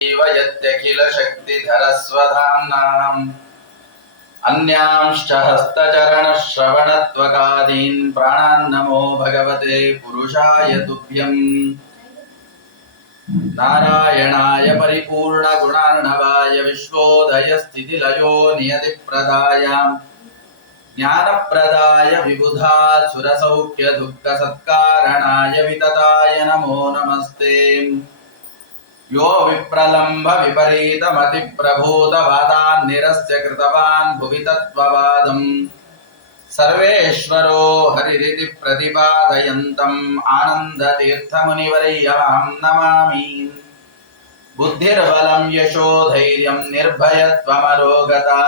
यत्यखिल शक्तिधरस्वधाम्नाम् अन्यांश्च हस्तचरणश्रवणत्वकादीन् प्राणान्नमो भगवते पुरुषाय तुभ्यम्। नारायणाय परिपूर्णगुणार्णवाय विश्वोदयस्थितिलयो नियतिप्रदाय ज्ञानप्रदाय विबुधासुरसौख्यदुःखसत्कारणाय वितताय नमो नमस्ते। यो विप्रलम्भ विपरीतमतिप्रभूतवादान्निरस्य कृतवान् भुवि तत्त्ववादम् सर्वेश्वरो हरिरिति प्रतिपादयन्तम् आनन्दतीर्थमुनिवर्यमहं नमामि। बुद्धिर्बलं यशो धैर्यं निर्भयत्वमरोगता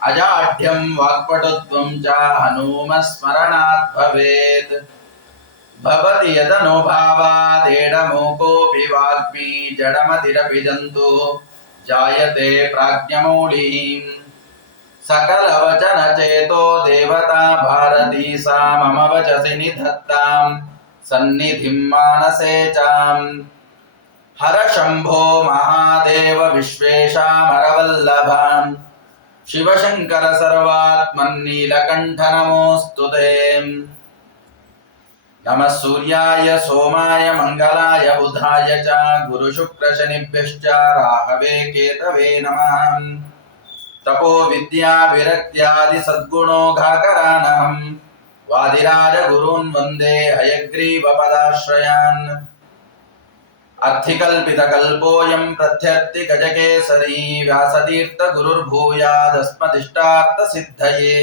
अजाढ्यं वाक्पटुत्वं च हनूमस्मरणात् भवेत्। भवति यदनुभावादेडमूकोऽपि वाग्मी जडमतिरपि जन्तुः जायते प्राज्ञमौलिः। सकलवचनचेतो देवता भारती सा मम वचसि निधत्तां सन्निधिं मानसे चाम्। हर शम्भो महादेव विश्वेशामरवल्लभाम् शिवशङ्कर सर्वात्मन्नीलकण्ठ नमोऽस्तु ते। नमः सूर्याय सोमाय मंगलाय बुधाय च गुरुशुक्रशनिभ्यश्च राहवे केतवे नमः। तपो विद्या विरक्त्यादि सद्गुणोघाकरानहं वादिराज गुरून् वन्दे हयग्रीवपदाश्रयान्। अर्थिकल्पितकल्पोऽयं प्रत्यर्ति गजकेसरी व्यासतीर्थ गुरुर्भूयादस्मदिष्टार्थसिद्धये।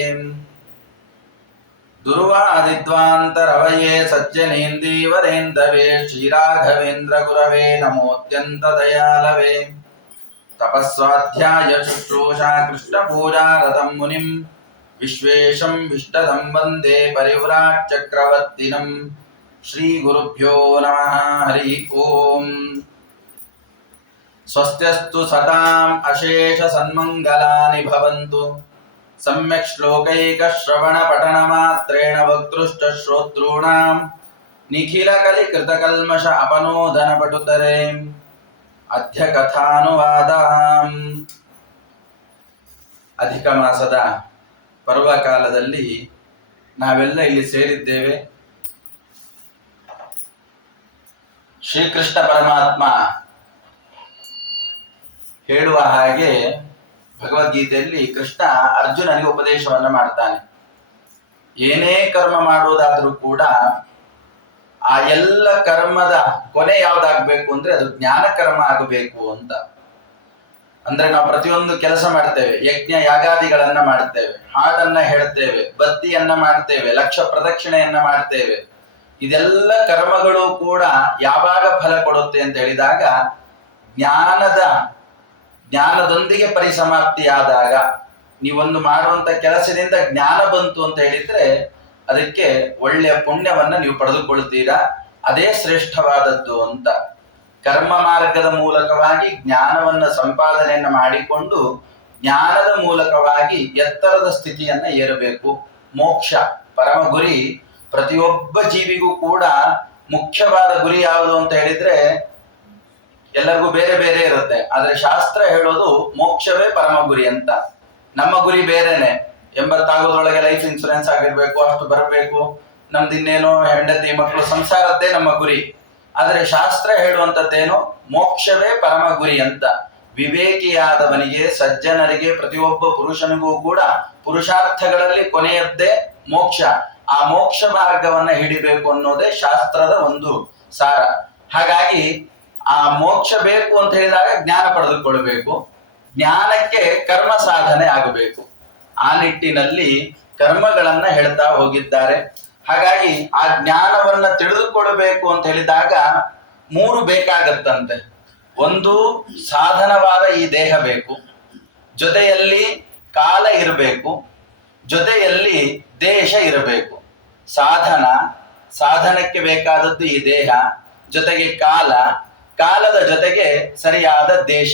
दुर्वादिध्वान्तरवये सज्जनेन्दीवरेन्दवे श्रीराघवेन्द्र गुरवे नमोऽत्यन्तदयालवे। तपस्वाध्याय शुश्रूषा कृष्णपूजारतं मुनिं विश्वेशं विष्टदं वन्दे परिव्राट् चक्रवर्तिनं। श्रीगुरुभ्यो नमः। हरि ओम्। स्वस्त्यस्तु सताम् अशेष सन्मङ्गलानि भवन्तु। सम्यक् श्लोकैकश्रवणपठनमात्रेण वक्तृश्च श्रोतॄणां निखिलकलिकृतकल्मष अपनोदनपटुतरे अद्य कथानुवादः। ಅಧಿಕ ಮಾಸದ ಪರ್ವಕಾಲದಲ್ಲಿ ನಾವೆಲ್ಲ ಇಲ್ಲಿ ಸೇರಿದ್ದೇವೆ. ಶ್ರೀಕೃಷ್ಣ ಪರಮಾತ್ಮ ಹೇಳುವ ಹಾಗೆ ಭಗವದ್ಗೀತೆಯಲ್ಲಿ ಕೃಷ್ಣ ಅರ್ಜುನನಿಗೆ ಉಪದೇಶವನ್ನ ಮಾಡ್ತಾನೆ. ಏನೇ ಕರ್ಮ ಮಾಡುವುದಾದ್ರೂ ಕೂಡ ಆ ಎಲ್ಲ ಕರ್ಮದ ಕೊನೆ ಯಾವ್ದಾಗಬೇಕು ಅಂದ್ರೆ ಅದು ಜ್ಞಾನ ಕರ್ಮ ಆಗಬೇಕು ಅಂತ. ಅಂದ್ರೆ ನಾವು ಪ್ರತಿಯೊಂದು ಕೆಲಸ ಮಾಡ್ತೇವೆ, ಯಜ್ಞ ಯಾಗಾದಿಗಳನ್ನ ಮಾಡ್ತೇವೆ, ಹಾಡನ್ನ ಹೇಳ್ತೇವೆ, ಬತ್ತಿಯನ್ನ ಮಾಡ್ತೇವೆ, ಲಕ್ಷ ಪ್ರದಕ್ಷಿಣೆಯನ್ನ ಮಾಡ್ತೇವೆ. ಇದೆಲ್ಲ ಕರ್ಮಗಳು ಕೂಡ ಯಾವಾಗ ಫಲ ಕೊಡುತ್ತೆ ಅಂತ ಹೇಳಿದಾಗ ಜ್ಞಾನದೊಂದಿಗೆ ಪರಿಸಮಾಪ್ತಿಯಾದಾಗ, ನೀವೊಂದು ಮಾಡುವಂತ ಕೆಲಸದಿಂದ ಜ್ಞಾನ ಬಂತು ಅಂತ ಹೇಳಿದ್ರೆ ಅದಕ್ಕೆ ಒಳ್ಳೆಯ ಪುಣ್ಯವನ್ನ ನೀವು ಪಡೆದುಕೊಳ್ತೀರಾ. ಅದೇ ಶ್ರೇಷ್ಠವಾದದ್ದು ಅಂತ. ಕರ್ಮ ಮಾರ್ಗದ ಮೂಲಕವಾಗಿ ಜ್ಞಾನವನ್ನ ಸಂಪಾದನೆಯನ್ನ ಮಾಡಿಕೊಂಡು ಜ್ಞಾನದ ಮೂಲಕವಾಗಿ ಎತ್ತರದ ಸ್ಥಿತಿಯನ್ನ ಏರಬೇಕು. ಮೋಕ್ಷ ಪರಮ ಗುರಿ. ಪ್ರತಿಯೊಬ್ಬ ಜೀವಿಗೂ ಕೂಡ ಮುಖ್ಯವಾದ ಗುರಿ ಯಾವುದು ಅಂತ ಹೇಳಿದ್ರೆ ಎಲ್ಲರಿಗೂ ಬೇರೆ ಬೇರೆ ಇರುತ್ತೆ. ಆದ್ರೆ ಶಾಸ್ತ್ರ ಹೇಳೋದು ಮೋಕ್ಷವೇ ಪರಮ ಗುರಿ ಅಂತ. ನಮ್ಮ ಗುರಿ ಬೇರೆನೆ. 80 ಆಗೋದ್ರೊಳಗೆ ಲೈಫ್ ಇನ್ಶೂರೆನ್ಸ್ ಆಗಿರ್ಬೇಕು, ಅಷ್ಟು ಬರಬೇಕು, ನಮ್ದು ಇನ್ನೇನೋ ಹೆಂಡತಿ ಮಕ್ಕಳು ಸಂಸಾರದ್ದೇ ನಮ್ಮ ಗುರಿ. ಆದರೆ ಶಾಸ್ತ್ರ ಹೇಳುವಂಥದ್ದೇನು, ಮೋಕ್ಷವೇ ಪರಮ ಗುರಿ ಅಂತ. ವಿವೇಕಿಯಾದವನಿಗೆ, ಸಜ್ಜನರಿಗೆ, ಪ್ರತಿಯೊಬ್ಬ ಪುರುಷನಿಗೂ ಕೂಡ ಪುರುಷಾರ್ಥಗಳಲ್ಲಿ ಕೊನೆಯದ್ದೇ ಮೋಕ್ಷ. ಆ ಮೋಕ್ಷ ಮಾರ್ಗವನ್ನ ಹಿಡಿಬೇಕು ಅನ್ನೋದೇ ಶಾಸ್ತ್ರದ ಒಂದು ಸಾರ. ಹಾಗಾಗಿ ಆ ಮೋಕ್ಷ ಬೇಕು ಅಂತ ಹೇಳಿದಾಗ ಜ್ಞಾನ ಪಡೆದುಕೊಳ್ಬೇಕು. ಜ್ಞಾನಕ್ಕೆ ಕರ್ಮ ಸಾಧನೆ ಆಗಬೇಕು. ಆ ನಿಟ್ಟಿನಲ್ಲಿ ಕರ್ಮಗಳನ್ನ ಹೇಳ್ತಾ ಹೋಗಿದ್ದಾರೆ. ಹಾಗಾಗಿ ಆ ಜ್ಞಾನವನ್ನ ತಿಳಿದುಕೊಳ್ಬೇಕು ಅಂತ ಹೇಳಿದಾಗ 3 ಬೇಕಾಗತ್ತಂತೆ. ಒಂದು, ಸಾಧನವಾದ ಈ ದೇಹ ಬೇಕು, ಜೊತೆಯಲ್ಲಿ ಕಾಲ ಇರಬೇಕು, ಜೊತೆಯಲ್ಲಿ ದೇಶ ಇರಬೇಕು. ಸಾಧನಕ್ಕೆ ಬೇಕಾದದ್ದು ಈ ದೇಹ, ಜೊತೆಗೆ ಕಾಲದ ಜೊತೆಗೆ ಸರಿಯಾದ ದೇಶ.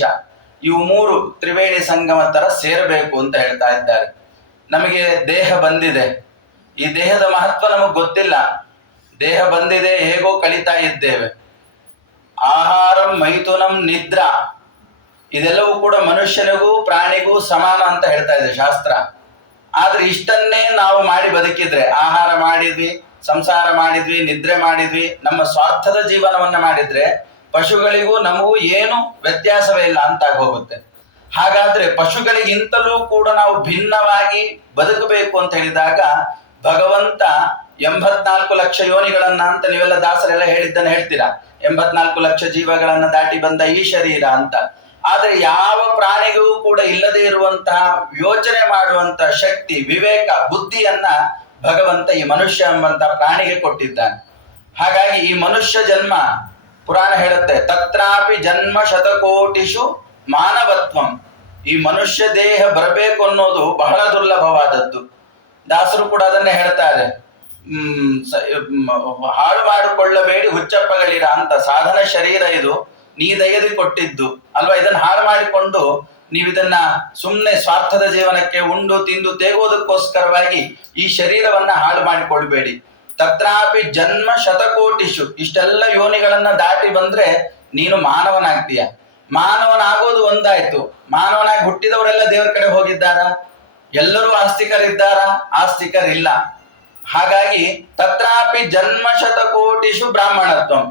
ಇವು 3 ತ್ರಿವೇಣಿ ಸಂಗಮ ತರ ಸೇರಬೇಕು ಅಂತ ಹೇಳ್ತಾ ಇದ್ದಾರೆ. ನಮಗೆ ದೇಹ ಬಂದಿದೆ, ಈ ದೇಹದ ಮಹತ್ವ ನಮಗೆ ಗೊತ್ತಿಲ್ಲ. ದೇಹ ಬಂದಿದೆ, ಹೇಗೋ ಕಳೀತಾ ಇದ್ದೇವೆ. ಆಹಾರಂ ಮೈಥುನಂ ನಿದ್ರಾ ಇದೆಲ್ಲವೂ ಕೂಡ ಮನುಷ್ಯನಿಗೂ ಪ್ರಾಣಿಗೂ ಸಮಾನ ಅಂತ ಹೇಳ್ತಾ ಇದೆ ಶಾಸ್ತ್ರ. ಆದ್ರೆ ಇಷ್ಟನ್ನೇ ನಾವು ಮಾಡಿ ಬದುಕಿದ್ರೆ, ಆಹಾರ ಮಾಡಿದ್ವಿ, ಸಂಸಾರ ಮಾಡಿದ್ವಿ, ನಿದ್ರೆ ಮಾಡಿದ್ವಿ, ನಮ್ಮ ಸ್ವಾರ್ಥದ ಜೀವನವನ್ನ ಮಾಡಿದ್ರೆ ಪಶುಗಳಿಗೂ ನಮಗೂ ಏನು ವ್ಯತ್ಯಾಸವೇ ಇಲ್ಲ ಅಂತ ಹೋಗುತ್ತೆ. ಹಾಗಾದ್ರೆ ಪಶುಗಳಿಗಿಂತಲೂ ಕೂಡ ನಾವು ಭಿನ್ನವಾಗಿ ಬದುಕಬೇಕು ಅಂತ ಹೇಳಿದಾಗ ಭಗವಂತ 84 ಲಕ್ಷ ಯೋನಿಗಳನ್ನ ಅಂತ ನೀವೆಲ್ಲ ದಾಸರೆಲ್ಲ ಹೇಳಿದ್ದನ್ನು ಹೇಳ್ತೀರಾ, 84 ಲಕ್ಷ ಜೀವಗಳನ್ನ ದಾಟಿ ಬಂದ ಈ ಶರೀರ ಅಂತ. ಆದ್ರೆ ಯಾವ ಪ್ರಾಣಿಗೂ ಕೂಡ ಇಲ್ಲದೆ ಇರುವಂತಹ ಯೋಚನೆ ಮಾಡುವಂತಹ ಶಕ್ತಿ, ವಿವೇಕ, ಬುದ್ಧಿಯನ್ನ ಭಗವಂತ ಈ ಮನುಷ್ಯ ಎಂಬಂತಹ ಪ್ರಾಣಿಗೆ ಕೊಟ್ಟಿದ್ದಾನೆ. ಹಾಗಾಗಿ ಈ ಮನುಷ್ಯ ಜನ್ಮ, ಪುರಾಣ ಹೇಳುತ್ತೆ, ತತ್ರಾಪಿ ಜನ್ಮ ಶತಕೋಟಿಷು ಮಾನವತ್ವಂ. ಈ ಮನುಷ್ಯ ದೇಹ ಬರಬೇಕು ಅನ್ನೋದು ಬಹಳ ದುರ್ಲಭವಾದದ್ದು. ದಾಸರು ಕೂಡ ಅದನ್ನೇ ಹೇಳ್ತಾರೆ, ಹಾಳು ಮಾಡಿಕೊಳ್ಳಬೇಡಿ ಹುಚ್ಚಪ್ಪಗಳಿರ ಅಂತ. ಸಾಧನ ಶರೀರ ಇದು, ನೀ ದಯದಿ ಕೊಟ್ಟಿದ್ದು ಅಲ್ವಾ. ಇದನ್ನ ಹಾಳು ಮಾಡಿಕೊಂಡು ನೀವಿದನ್ನ ಸುಮ್ಮನೆ ಸ್ವಾರ್ಥದ ಜೀವನಕ್ಕೆ ಉಂಡು ತಿಂದು ತೇಗೋದಕ್ಕೋಸ್ಕರವಾಗಿ ಈ ಶರೀರವನ್ನ ಹಾಳು ಮಾಡಿಕೊಳ್ಬೇಡಿ. ತತ್ರಾಪಿ ಜನ್ಮ ಶತಕೋಟಿಷು, ಇಷ್ಟೆಲ್ಲ ಯೋನಿಗಳನ್ನ ದಾಟಿ ಬಂದ್ರೆ ನೀನು ಮಾನವನಾಗ್ತೀಯ. ಮಾನವನಾಗೋದು ಒಂದಾಯ್ತು. ಮಾನವನಾಗಿ ಹುಟ್ಟಿದವರೆಲ್ಲ ದೇವರ ಕಡೆ ಹೋಗಿದ್ದಾರಾ? ಎಲ್ಲರೂ ಆಸ್ತಿಕರಿದ್ದಾರಾ? ಆಸ್ತಿಕರಿಲ್ಲ. ಹಾಗಾಗಿ ತತ್ರಾಪಿ ಜನ್ಮ ಶತಕೋಟಿಷು ಬ್ರಾಹ್ಮಣತ್ವಂ.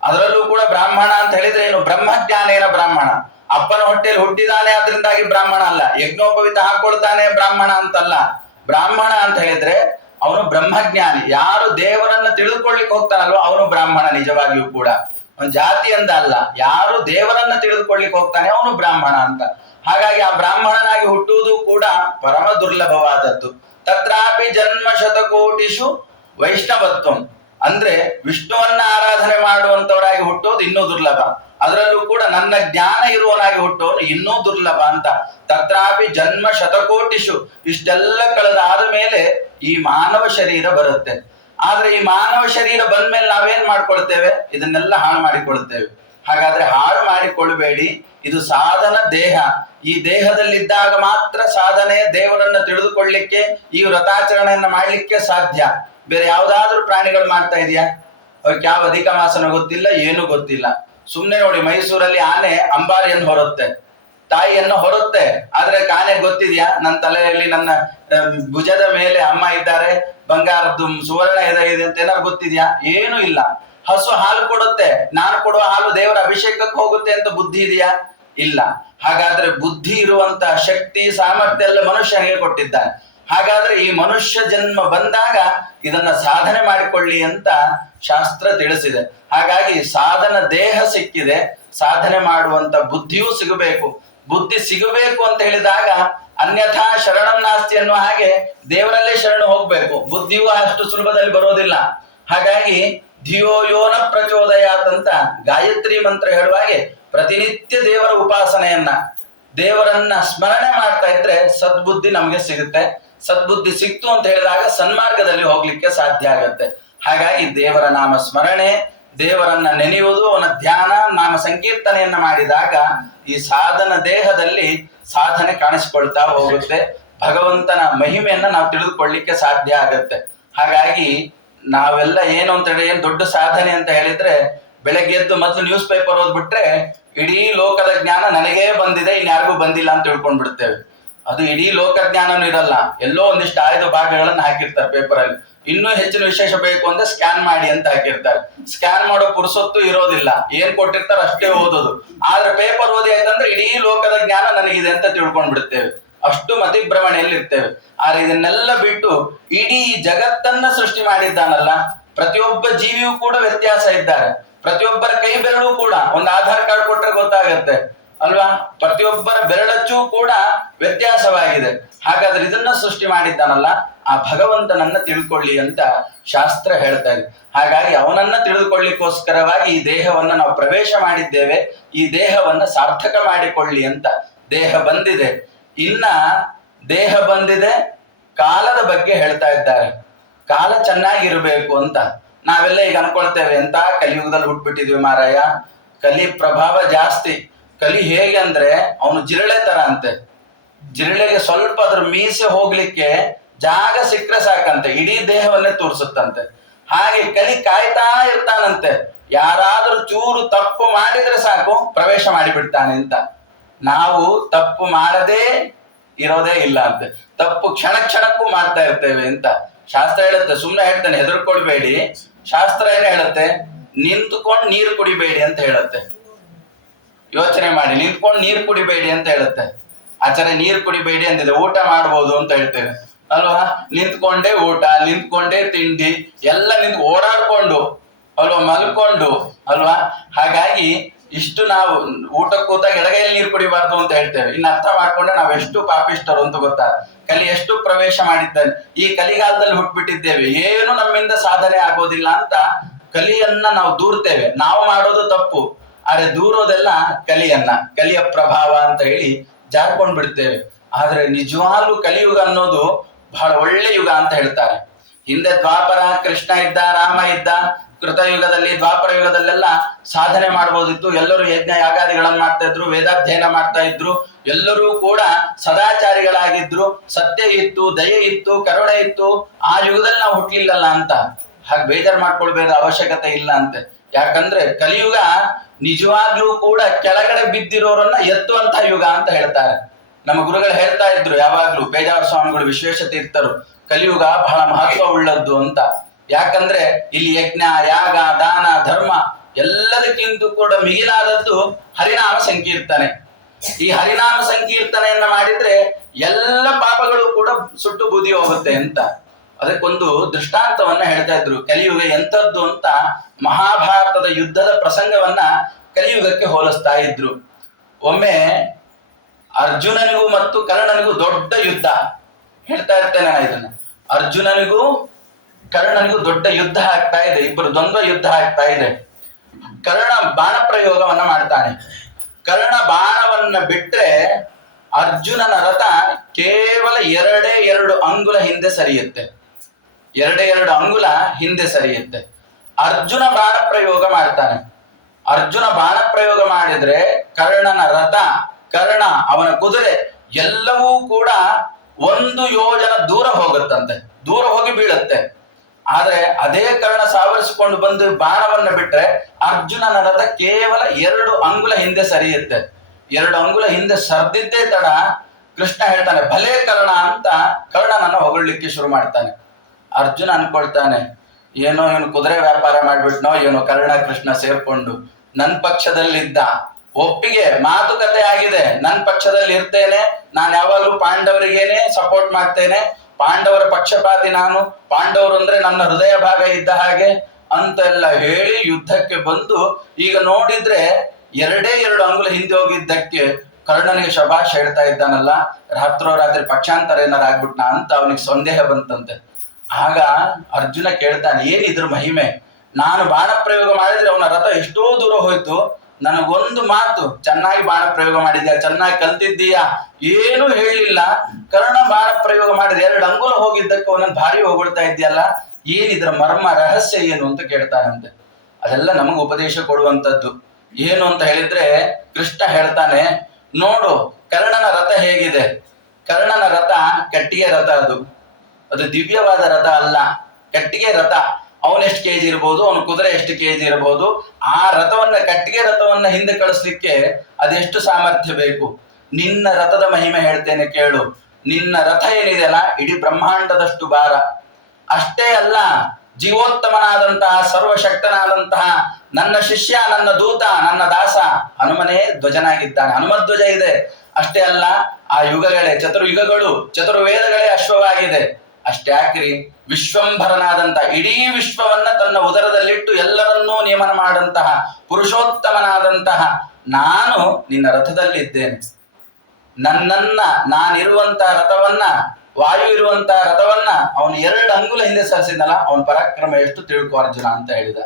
ಅದರಲ್ಲೂ ಕೂಡ ಬ್ರಾಹ್ಮಣ ಅಂತ ಹೇಳಿದ್ರೆ ಏನು? ಬ್ರಹ್ಮಜ್ಞಾನೇನ ಬ್ರಾಹ್ಮಣ. ಅಪ್ಪನ ಹೊಟ್ಟೆಯಲ್ಲಿ ಹುಟ್ಟಿದಾನೆ ಅದರಿಂದಾಗಿ ಬ್ರಾಹ್ಮಣ ಅಲ್ಲ. ಯಜ್ಞೋಪವಿತ ಹಾಕೊಳ್ತಾನೆ ಬ್ರಾಹ್ಮಣ ಅಂತಲ್ಲ. ಬ್ರಾಹ್ಮಣ ಅಂತ ಹೇಳಿದ್ರೆ ಅವನು ಬ್ರಹ್ಮಜ್ಞಾನಿ. ಯಾರು ದೇವರನ್ನ ತಿಳಿದುಕೊಳ್ಳಿಕ್ಕೆ ಹೋಗ್ತಾನಲ್ವ ಅವನು ಬ್ರಾಹ್ಮಣ ನಿಜವಾಗಿಯೂ ಕೂಡ. ಒಂದು ಜಾತಿ ಅಂದ ಅಲ್ಲ, ಯಾರು ದೇವರನ್ನ ತಿಳಿದುಕೊಳ್ಳಿಕ್ಕೆ ಹೋಗ್ತಾನೆ ಅವನು ಬ್ರಾಹ್ಮಣ ಅಂತ. ಹಾಗಾಗಿ ಆ ಬ್ರಾಹ್ಮಣನಾಗಿ ಹುಟ್ಟುವುದು ಕೂಡ ಪರಮ ದುರ್ಲಭವಾದದ್ದು. ತತ್ರಾಪಿ ಜನ್ಮ ಶತಕೋಟಿಷು ವೈಷ್ಣವತ್ವಂ, ಅಂದ್ರೆ ವಿಷ್ಣುವನ್ನ ಆರಾಧನೆ ಮಾಡುವಂತವರಾಗಿ ಹುಟ್ಟೋದು ಇನ್ನೂ ದುರ್ಲಭ. ಅದರಲ್ಲೂ ಕೂಡ ನನ್ನ ಜ್ಞಾನ ಇರುವವನಾಗಿ ಹುಟ್ಟೋನು ಇನ್ನೂ ದುರ್ಲಭ ಅಂತ. ತತ್ರಾಪಿ ಜನ್ಮ ಶತಕೋಟಿಷು, ಇಷ್ಟೆಲ್ಲ ಕಳೆದಾದ ಮೇಲೆ ಈ ಮಾನವ ಶರೀರ ಬರುತ್ತೆ. ಆದ್ರೆ ಈ ಮಾನವ ಶರೀರ ಬಂದ್ಮೇಲೆ ನಾವೇನ್ ಮಾಡ್ಕೊಳ್ತೇವೆ? ಇದನ್ನೆಲ್ಲ ಹಾಳು ಮಾಡಿಕೊಳ್ತೇವೆ. ಹಾಗಾದ್ರೆ ಹಾಳು ಮಾಡಿಕೊಳ್ಬೇಡಿ. ಇದು ಸಾಧನ ದೇಹ. ಈ ದೇಹದಲ್ಲಿದ್ದಾಗ ಮಾತ್ರ ಸಾಧನೆ, ದೇವರನ್ನ ತಿಳಿದುಕೊಳ್ಳಿಕ್ಕೆ, ಈ ವ್ರತಾಚರಣೆಯನ್ನ ಮಾಡ್ಲಿಕ್ಕೆ ಸಾಧ್ಯ. ಬೇರೆ ಯಾವ್ದಾದ್ರೂ ಪ್ರಾಣಿಗಳು ಮಾಡ್ತಾ ಇದೆಯಾ? ಅವಕ್ಕೆ ಯಾವ ಅಧಿಕ ಮಾಸನ ಗೊತ್ತಿಲ್ಲ, ಏನು ಗೊತ್ತಿಲ್ಲ. ಸುಮ್ನೆ ನೋಡಿ, ಮೈಸೂರಲ್ಲಿ ಆನೆ ಅಂಬಾರಿಯನ್ನು ಹೊರುತ್ತೆ, ತಾಯಿಯನ್ನು ಹೊರುತ್ತೆ. ಆದ್ರೆ ಆನೆ ಗೊತ್ತಿದ್ಯಾ ನನ್ನ ತಲೆಯಲ್ಲಿ, ನನ್ನ ಭುಜದ ಮೇಲೆ ಅಮ್ಮ ಇದ್ದಾರೆ, ಬಂಗಾರದ್ದು ಸುವರ್ಣ ಇದೆ ಅಂತ ಏನಾದ್ರು ಗೊತ್ತಿದ್ಯಾ? ಏನು ಇಲ್ಲ. ಹಸು ಹಾಲು ಕೊಡುತ್ತೆ, ನಾನು ಕೊಡುವ ಹಾಲು ದೇವರ ಅಭಿಷೇಕಕ್ಕೆ ಹೋಗುತ್ತೆ ಅಂತ ಬುದ್ಧಿ ಇದೆಯಾ? ಇಲ್ಲ. ಹಾಗಾದ್ರೆ ಬುದ್ಧಿ ಇರುವಂತ ಶಕ್ತಿ, ಸಾಮರ್ಥ್ಯ ಎಲ್ಲ ಮನುಷ್ಯನಿಗೆ ಕೊಟ್ಟಿದ್ದಾನೆ. ಹಾಗಾದ್ರೆ ಈ ಮನುಷ್ಯ ಜನ್ಮ ಬಂದಾಗ ಇದನ್ನ ಸಾಧನೆ ಮಾಡಿಕೊಳ್ಳಿ ಅಂತ ಶಾಸ್ತ್ರ ತಿಳಿಸಿದೆ. ಹಾಗಾಗಿ ಸಾಧನ ದೇಹ ಸಿಕ್ಕಿದೆ, ಸಾಧನೆ ಮಾಡುವಂತ ಬುದ್ಧಿಯೂ ಸಿಗಬೇಕು. ಬುದ್ಧಿ ಸಿಗಬೇಕು ಅಂತ ಹೇಳಿದಾಗ ಅನ್ಯಥಾ ಶರಣಂ ನಾಸ್ತಿ ಅನ್ನುವ ಹಾಗೆ ದೇವರಲ್ಲೇ ಶರಣು ಹೋಗ್ಬೇಕು. ಬುದ್ಧಿಯೂ ಅಷ್ಟು ಸುಲಭದಲ್ಲಿ ಬರೋದಿಲ್ಲ. ಹಾಗಾಗಿ ಧಿಯೋ ಯೋನ ಪ್ರಚೋದಯಾತ್ ಅಂತ ಗಾಯತ್ರಿ ಮಂತ್ರ ಹೇಳುವ ಹಾಗೆ ಪ್ರತಿನಿತ್ಯ ದೇವರ ಉಪಾಸನೆಯನ್ನ, ದೇವರನ್ನ ಸ್ಮರಣೆ ಮಾಡ್ತಾ ಇದ್ರೆ ಸದ್ಬುದ್ಧಿ ನಮಗೆ ಸಿಗುತ್ತೆ. ಸದ್ಬುದ್ಧಿ ಸಿಕ್ತು ಅಂತ ಹೇಳಿದಾಗ ಸನ್ಮಾರ್ಗದಲ್ಲಿ ಹೋಗ್ಲಿಕ್ಕೆ ಸಾಧ್ಯ ಆಗತ್ತೆ. ಹಾಗಾಗಿ ದೇವರ ನಾಮ ಸ್ಮರಣೆ, ದೇವರನ್ನ ನೆನೆಯುವುದು, ಅವನ ಧ್ಯಾನ, ನಾಮ ಸಂಕೀರ್ತನೆಯನ್ನ ಮಾಡಿದಾಗ ಈ ಸಾಧನ ದೇಹದಲ್ಲಿ ಸಾಧನೆ ಕಾಣಿಸ್ಕೊಳ್ತಾ ಹೋಗುತ್ತೆ. ಭಗವಂತನ ಮಹಿಮೆಯನ್ನ ನಾವು ತಿಳಿದುಕೊಳ್ಳಿಕ್ಕೆ ಸಾಧ್ಯ ಆಗತ್ತೆ. ಹಾಗಾಗಿ ನಾವೆಲ್ಲ ಏನು ಅಂತ ಹೇಳಿ, ಏನ್ ದೊಡ್ಡ ಸಾಧನೆ ಅಂತ ಹೇಳಿದ್ರೆ, ಬೆಳಗ್ಗೆ ಎದ್ದು ಮೊದಲು ನ್ಯೂಸ್ ಪೇಪರ್ ಓದ್ಬಿಟ್ರೆ ಇಡೀ ಲೋಕದ ಜ್ಞಾನ ನನಗೇ ಬಂದಿದೆ, ಇನ್ಯಾರಿಗೂ ಬಂದಿಲ್ಲ ಅಂತ ತಿಳ್ಕೊಂಡ್ಬಿಡ್ತೇವೆ. ಅದು ಇಡೀ ಲೋಕ ಜ್ಞಾನನೂ ಇರಲ್ಲ. ಎಲ್ಲೋ ಒಂದಿಷ್ಟು ಆಯ್ದ ಭಾಗಗಳನ್ನು ಹಾಕಿರ್ತಾರೆ ಪೇಪರ್ ಅಲ್ಲಿ. ಇನ್ನೂ ಹೆಚ್ಚಿನ ವಿಶೇಷ ಬೇಕು ಅಂದ್ರೆ ಸ್ಕ್ಯಾನ್ ಮಾಡಿ ಅಂತ ಹಾಕಿರ್ತಾರೆ. ಸ್ಕ್ಯಾನ್ ಮಾಡೋ ಪುರ್ಸೊತ್ತು ಇರೋದಿಲ್ಲ, ಏನ್ ಕೊಟ್ಟಿರ್ತಾರೆ ಅಷ್ಟೇ ಓದೋದು. ಆದ್ರೆ ಪೇಪರ್ ಓದಿ ಆಯ್ತಂದ್ರೆ ಇಡೀ ಲೋಕದ ಜ್ಞಾನ ನನಗಿದೆ ಅಂತ ತಿಳ್ಕೊಂಡ್ಬಿಡ್ತೇವೆ. ಅಷ್ಟು ಮತಿಭ್ರಮಣೆಯಲ್ಲಿ ಇರ್ತೇವೆ. ಆದ್ರೆ ಇದನ್ನೆಲ್ಲ ಬಿಟ್ಟು ಇಡೀ ಜಗತ್ತನ್ನ ಸೃಷ್ಟಿ ಮಾಡಿದ್ದಾನಲ್ಲ, ಪ್ರತಿಯೊಬ್ಬ ಜೀವಿಯೂ ಕೂಡ ವ್ಯತ್ಯಾಸ ಇದ್ದಾರೆ. ಪ್ರತಿಯೊಬ್ಬರ ಕೈ ಬೆರಳು ಕೂಡ ಒಂದು ಆಧಾರ್ ಕಾರ್ಡ್ ಕೊಟ್ರೆ ಗೊತ್ತಾಗತ್ತೆ ಅಲ್ವಾ? ಪ್ರತಿಯೊಬ್ಬರ ಬೆರಳಚ್ಚೂ ಕೂಡ ವ್ಯತ್ಯಾಸವಾಗಿದೆ. ಹಾಗಾದ್ರೆ ಇದನ್ನ ಸೃಷ್ಟಿ ಮಾಡಿದ್ದಾನಲ್ಲ, ಆ ಭಗವಂತನನ್ನ ತಿಳ್ಕೊಳ್ಳಿ ಅಂತ ಶಾಸ್ತ್ರ ಹೇಳ್ತಾ ಇದೆ. ಹಾಗಾಗಿ ಅವನನ್ನ ತಿಳಿದುಕೊಳ್ಳಿಕ್ಕೋಸ್ಕರವಾಗಿ ಈ ದೇಹವನ್ನ ನಾವು ಪ್ರವೇಶ ಮಾಡಿದ್ದೇವೆ. ಈ ದೇಹವನ್ನ ಸಾರ್ಥಕ ಮಾಡಿಕೊಳ್ಳಿ ಅಂತ. ದೇಹ ಬಂದಿದೆ, ಇನ್ನ ದೇಹ ಬಂದಿದೆ, ಕಾಲದ ಬಗ್ಗೆ ಹೇಳ್ತಾ ಇದ್ದಾರೆ. ಕಾಲ ಚೆನ್ನಾಗಿರ್ಬೇಕು ಅಂತ ನಾವೆಲ್ಲ ಈಗ ಅನ್ಕೊಳ್ತೇವೆ, ಎಂತ ಕಲಿಯುಗದಲ್ಲಿ ಹುಟ್ಬಿಟ್ಟಿದ್ವಿ ಮಾರಾಯ, ಕಲಿ ಪ್ರಭಾವ ಜಾಸ್ತಿ. ಕಲಿ ಹೇಗೆ ಅಂದ್ರೆ ಅವನು ಜಿರಳೆ ತರ ಅಂತೆ. ಜಿರಳೆಗೆ ಸ್ವಲ್ಪ ಅದ್ರ ಮೀಸೆ ಹೋಗ್ಲಿಕ್ಕೆ ಜಾಗ ಸಿಕ್ಕರೆ ಸಾಕಂತೆ, ಇಡೀ ದೇಹವನ್ನೇ ತೋರಿಸುತ್ತಂತೆ. ಹಾಗೆ ಕಲಿ ಕಾಯ್ತಾ ಇರ್ತಾನಂತೆ, ಯಾರಾದರೂ ಚೂರು ತಪ್ಪು ಮಾಡಿದ್ರೆ ಸಾಕು ಪ್ರವೇಶ ಮಾಡಿಬಿಡ್ತಾನೆ ಅಂತ. ನಾವು ತಪ್ಪು ಮಾಡದೇ ಇರೋದೇ ಇಲ್ಲ ಅಂತೆ, ತಪ್ಪು ಕ್ಷಣ ಕ್ಷಣಕ್ಕೂ ಮಾಡ್ತಾ ಇರ್ತೇವೆ ಅಂತ ಶಾಸ್ತ್ರ ಹೇಳುತ್ತೆ. ಸುಮ್ಮನೆ ಹೇಳ್ತಾನೆ ಹೆದರ್ಕೊಳ್ಬೇಡಿ, ಶಾಸ್ತ್ರ ಏನೇ ಹೇಳುತ್ತೆ, ನಿಂತುಕೊಂಡು ನೀರು ಕುಡಿಬೇಡಿ ಅಂತ ಹೇಳುತ್ತೆ. ಯೋಚನೆ ಮಾಡಿ, ನಿಂತ್ಕೊಂಡು ನೀರು ಕುಡಿಬೇಡಿ ಅಂತ ಹೇಳುತ್ತೆ. ಆಚರಣೆ ನೀರು ಕುಡಿಬೇಡಿ ಅಂತಿದೆ, ಊಟ ಮಾಡ್ಬೋದು ಅಂತ ಹೇಳ್ತೇವೆ ಅಲ್ವಾ. ನಿಂತ್ಕೊಂಡೇ ಊಟ, ನಿಂತ್ಕೊಂಡೇ ತಿಂಡಿ, ಎಲ್ಲ ಓಡಾಡ್ಕೊಂಡು ಅಲ್ವಾ, ಮಲ್ಕೊಂಡು ಅಲ್ವಾ. ಹಾಗಾಗಿ ಇಷ್ಟು ನಾವು ಊಟ ಕೂತಾಗ ಎಡಗೈಯಲ್ಲಿ ನೀರು ಕುಡಿಬಾರ್ದು ಅಂತ ಹೇಳ್ತೇವೆ. ಇನ್ನು ಅರ್ಥ ಮಾಡ್ಕೊಂಡ್ರೆ ನಾವೆಷ್ಟು ಪಾಪಿಷ್ಟರು ಅಂತ ಗೊತ್ತಾ. ಕಲಿ ಎಷ್ಟು ಪ್ರವೇಶ ಮಾಡಿದ್ದಾನೆ. ಈ ಕಲಿಗಾಲದಲ್ಲಿ ಹುಟ್ಬಿಟ್ಟಿದ್ದೇವೆ, ಏನು ನಮ್ಮಿಂದ ಸಾಧನೆ ಆಗೋದಿಲ್ಲ ಅಂತ ಕಲಿಯನ್ನ ನಾವು ದೂರ್ತೇವೆ. ನಾವು ಮಾಡೋದು ತಪ್ಪು, ಆದ್ರೆ ದೂರೋದೆಲ್ಲ ಕಲಿಯ ಪ್ರಭಾವ ಅಂತ ಹೇಳಿ ಜಾರ್ಕೊಂಡ್ ಬಿಡ್ತೇವೆ. ಆದ್ರೆ ನಿಜವಾಗ್ಲೂ ಕಲಿಯುಗ ಅನ್ನೋದು ಬಹಳ ಒಳ್ಳೆ ಯುಗ ಅಂತ ಹೇಳ್ತಾರೆ. ಹಿಂದೆ ದ್ವಾಪರ, ಕೃಷ್ಣ ಇದ್ದ, ರಾಮ ಇದ್ದ. ಕೃತಯುಗದಲ್ಲಿ, ದ್ವಾಪರ ಯುಗದಲ್ಲೆಲ್ಲ ಸಾಧನೆ ಮಾಡಬಹುದಿತ್ತು. ಎಲ್ಲರೂ ಯಜ್ಞ ಯಾಗಾದಿಗಳನ್ನು ಮಾಡ್ತಾ ಇದ್ರು, ವೇದಾಧ್ಯಯನ ಮಾಡ್ತಾ ಇದ್ರು, ಎಲ್ಲರೂ ಕೂಡ ಸದಾಚಾರಿಗಳಾಗಿದ್ರು, ಸತ್ಯ ಇತ್ತು, ದಯೆ ಇತ್ತು, ಕರುಣೆ ಇತ್ತು. ಆ ಯುಗದಲ್ಲಿ ನಾವು ಹುಟ್ಲಿಲ್ಲಲ್ಲ ಅಂತ ಹಾಗೆ ಬೇಜಾರು ಮಾಡ್ಕೊಳ್ಬೇಕಾದ ಅವಶ್ಯಕತೆ ಇಲ್ಲ ಅಂತೆ. ಯಾಕಂದ್ರೆ ಕಲಿಯುಗ ನಿಜವಾಗ್ಲೂ ಕೂಡ ಕೆಳಗಡೆ ಬಿದ್ದಿರೋರನ್ನ ಎತ್ತುವಂತಹ ಯುಗ ಅಂತ ಹೇಳ್ತಾರೆ. ನಮ್ಮ ಗುರುಗಳು ಹೇಳ್ತಾ ಇದ್ರು ಯಾವಾಗ್ಲೂ, ಬೇಜಾವರ ಸ್ವಾಮಿಗಳು, ವಿಶ್ವೇಶ ತೀರ್ಥರು, ಕಲಿಯುಗ ಬಹಳ ಮಹತ್ವ ಉಳ್ಳದ್ದು ಅಂತ. ಯಾಕಂದ್ರೆ ಇಲ್ಲಿ ಯಜ್ಞ, ಯಾಗ, ದಾನ, ಧರ್ಮ ಎಲ್ಲದಕ್ಕಿಂತ ಕೂಡ ಮಿಗಿಲಾದದ್ದು ಹರಿನಾಮ ಸಂಕೀರ್ತನೆ. ಈ ಹರಿನಾಮ ಸಂಕೀರ್ತನೆಯನ್ನ ಮಾಡಿದ್ರೆ ಎಲ್ಲ ಪಾಪಗಳು ಕೂಡ ಸುಟ್ಟು ಬೂದಿ ಹೋಗುತ್ತೆ ಅಂತ. ಅದಕ್ಕೊಂದು ದೃಷ್ಟಾಂತವನ್ನ ಹೇಳ್ತಾ ಇದ್ರು. ಕಲಿಯುಗ ಎಂಥದ್ದು ಅಂತ ಮಹಾಭಾರತದ ಯುದ್ಧದ ಪ್ರಸಂಗವನ್ನ ಕಲಿಯುಗಕ್ಕೆ ಹೋಲಿಸ್ತಾ ಇದ್ರು. ಒಮ್ಮೆ ಅರ್ಜುನನಿಗೂ ಮತ್ತು ಕರ್ಣನಿಗೂ ದೊಡ್ಡ ಯುದ್ಧ. ಹೇಳ್ತಾ ಇರ್ತೇನೆ ನಾನು ಇದನ್ನ. ಅರ್ಜುನನಿಗೂ ಕರ್ಣನಿಗೂ ದೊಡ್ಡ ಯುದ್ಧ ಆಗ್ತಾ ಇದೆ, ಇಬ್ಬರು ದ್ವಂದ್ವ ಯುದ್ಧ ಆಗ್ತಾ ಇದೆ. ಕರ್ಣ ಬಾಣ ಪ್ರಯೋಗವನ್ನ ಮಾಡ್ತಾನೆ. ಕರ್ಣ ಬಾಣವನ್ನ ಬಿಟ್ರೆ ಅರ್ಜುನನ ರಥ ಕೇವಲ 2 ಅಂಗುಲ ಹಿಂದೆ ಸರಿಯುತ್ತೆ. 2 ಅಂಗುಲ ಹಿಂದೆ ಸರಿಯುತ್ತೆ. ಅರ್ಜುನ ಬಾಣ ಪ್ರಯೋಗ ಮಾಡ್ತಾನೆ. ಅರ್ಜುನ ಬಾಣ ಪ್ರಯೋಗ ಮಾಡಿದ್ರೆ ಕರ್ಣನ ರಥ, ಕರ್ಣ, ಅವನ ಕುದುರೆ ಎಲ್ಲವೂ ಕೂಡ 1 ಯೋಜನ ದೂರ ಹೋಗುತ್ತಂತೆ, ದೂರ ಹೋಗಿ ಬೀಳುತ್ತೆ. ಆದ್ರೆ ಅದೇ ಕರ್ಣ ಸಾವರಿಸಿಕೊಂಡು ಬಂದು ಬಾಣವನ್ನ ಬಿಟ್ರೆ ಅರ್ಜುನನ ರಥ ಕೇವಲ 2 ಅಂಗುಲ ಹಿಂದೆ ಸರಿಯುತ್ತೆ. 2 ಅಂಗುಲ ಹಿಂದೆ ಸರ್ದಿದ್ದೇ ತಡ ಕೃಷ್ಣ ಹೇಳ್ತಾನೆ, ಭಲೇ ಕರ್ಣ ಅಂತ ಕರ್ಣನನ್ನ ಹೊಗಳಲಿಕ್ಕೆ ಶುರು ಮಾಡ್ತಾನೆ. ಅರ್ಜುನ ಅನ್ಕೊಳ್ತಾನೆ, ಏನೋ ಇವನು ಕುದುರೆ ವ್ಯಾಪಾರ ಮಾಡ್ಬಿಟ್ನೋ ಏನೋ, ಕರ್ಣ ಕೃಷ್ಣ ಸೇರ್ಕೊಂಡು ನನ್ನ ಪಕ್ಷದಲ್ಲಿದ್ದ, ಒಪ್ಪಿಗೆ ಮಾತುಕತೆ ಆಗಿದೆ, ನನ್ನ ಪಕ್ಷದಲ್ಲಿ ಇರ್ತೇನೆ, ನಾನು ಯಾವಾಗಲೂ ಪಾಂಡವರಿಗೇನೆ ಸಪೋರ್ಟ್ ಮಾಡ್ತೇನೆ, ಪಾಂಡವರ ಪಕ್ಷಪಾತಿ ನಾನು, ಪಾಂಡವರು ಅಂದ್ರೆ ನನ್ನ ಹೃದಯ ಭಾಗ ಇದ್ದ ಹಾಗೆ ಅಂತೆಲ್ಲ ಹೇಳಿ ಯುದ್ಧಕ್ಕೆ ಬಂದು ಈಗ ನೋಡಿದ್ರೆ 2 ಅಂಗುಲ ಹಿಂದೆ ಹೋಗಿದ್ದಕ್ಕೆ ಕರ್ಣನಿಗೆ ಶಭಾಷ್ ಹೇಳ್ತಾ ಇದ್ದಾನಲ್ಲ, ರಾತ್ರೋರಾತ್ರಿ ಪಕ್ಷಾಂತರ ಏನಾರ ಆಗ್ಬಿಟ್ನಾ ಅಂತ ಅವನಿಗೆ ಸಂದೇಹ ಬಂತಂತೆ. ಆಗ ಅರ್ಜುನ ಕೇಳ್ತಾನೆ, ಏನಿದ್ರ ಮಹಿಮೆ, ನಾನು ಬಾಣ ಪ್ರಯೋಗ ಮಾಡಿದ್ರೆ ಅವನ ರಥ ಎಷ್ಟೋ ದೂರ ಹೋಯ್ತು, ನನಗೊಂದು ಮಾತು, ಚೆನ್ನಾಗಿ ಬಾಣ ಪ್ರಯೋಗ ಮಾಡಿದ್ಯಾ, ಚೆನ್ನಾಗಿ ಕಲ್ತಿದ್ದೀಯಾ, ಏನು ಹೇಳಿಲ್ಲ, ಕರ್ಣ ಬಾಣ ಪ್ರಯೋಗ ಮಾಡಿದ್ರೆ 2 ಅಂಗುಲ ಹೋಗಿದ್ದಕ್ಕೆ ಅವನನ್ನು ಭಾರಿ ಹೊಗಳ್ತಾ ಇದ್ಯಲ್ಲ, ಏನಿದ್ರ ಮರ್ಮ, ರಹಸ್ಯ ಏನು ಅಂತ ಕೇಳ್ತಾನಂತೆ. ಅದೆಲ್ಲ ನಮಗೆ ಉಪದೇಶ ಕೊಡುವಂಥದ್ದು. ಏನು ಅಂತ ಹೇಳಿದ್ರೆ ಕೃಷ್ಣ ಹೇಳ್ತಾನೆ, ನೋಡು ಕರ್ಣನ ರಥ ಹೇಗಿದೆ, ಕರ್ಣನ ರಥ ಕಟ್ಟಿಗೆ ರಥ, ಅದು ದಿವ್ಯವಾದ ರಥ ಅಲ್ಲ, ಕಟ್ಟಿಗೆ ರಥ. ಅವನೆಷ್ಟು ಕೆಜಿ ಇರ್ಬೋದು, ಅವನ ಕುದುರೆ ಎಷ್ಟು ಕೆಜಿ ಇರಬಹುದು, ಆ ರಥವನ್ನ, ಕಟ್ಟಿಗೆ ರಥವನ್ನ ಹಿಂದೆ ಕಳಿಸ್ಲಿಕ್ಕೆ ಅದೆಷ್ಟು ಸಾಮರ್ಥ್ಯ ಬೇಕು. ನಿನ್ನ ರಥದ ಮಹಿಮೆ ಹೇಳ್ತೇನೆ ಕೇಳು. ನಿನ್ನ ರಥ ಏನಿದೆಯಲ್ಲ ಇಡೀ ಬ್ರಹ್ಮಾಂಡದಷ್ಟು ಭಾರ. ಅಷ್ಟೇ ಅಲ್ಲ, ಜೀವೋತ್ತಮನಾದಂತಹ, ಸರ್ವಶಕ್ತನಾದಂತಹ ನನ್ನ ಶಿಷ್ಯ, ನನ್ನ ದೂತ, ನನ್ನ ದಾಸ ಹನುಮನೇ ಧ್ವಜನಾಗಿದ್ದಾನೆ, ಹನುಮಧ್ವಜ ಇದೆ. ಅಷ್ಟೇ ಅಲ್ಲ, ಆ ಯುಗಗಳೇ ಚತುರ್ಯುಗಗಳು, ಚತುರ್ವೇದಗಳೇ ಅಶ್ವವಾಗಿದೆ. ಅಷ್ಟೇ ಯಾಕ್ರಿ, ವಿಶ್ವಂಭರನಾದಂತ, ಇಡೀ ವಿಶ್ವವನ್ನ ತನ್ನ ಉದರದಲ್ಲಿಟ್ಟು ಎಲ್ಲರನ್ನೂ ನೇಮನ ಮಾಡಂತಹ ಪುರುಷೋತ್ತಮನಾದಂತಹ ನಾನು ನಿನ್ನ ರಥದಲ್ಲಿದ್ದೇನೆ. ನನ್ನನ್ನ, ನಾನಿರುವಂತಹ ರಥವನ್ನ, ವಾಯು ಇರುವಂತಹ ರಥವನ್ನ ಅವನು 2 ಅಂಗುಲ ಹಿಂದೆ ಸರಿಸಿದ್ನಲ್ಲ, ಅವನ ಪರಾಕ್ರಮ ಎಷ್ಟು ತಿಳ್ಕೊ ಅರ್ಜುನ ಅಂತ ಹೇಳಿದ.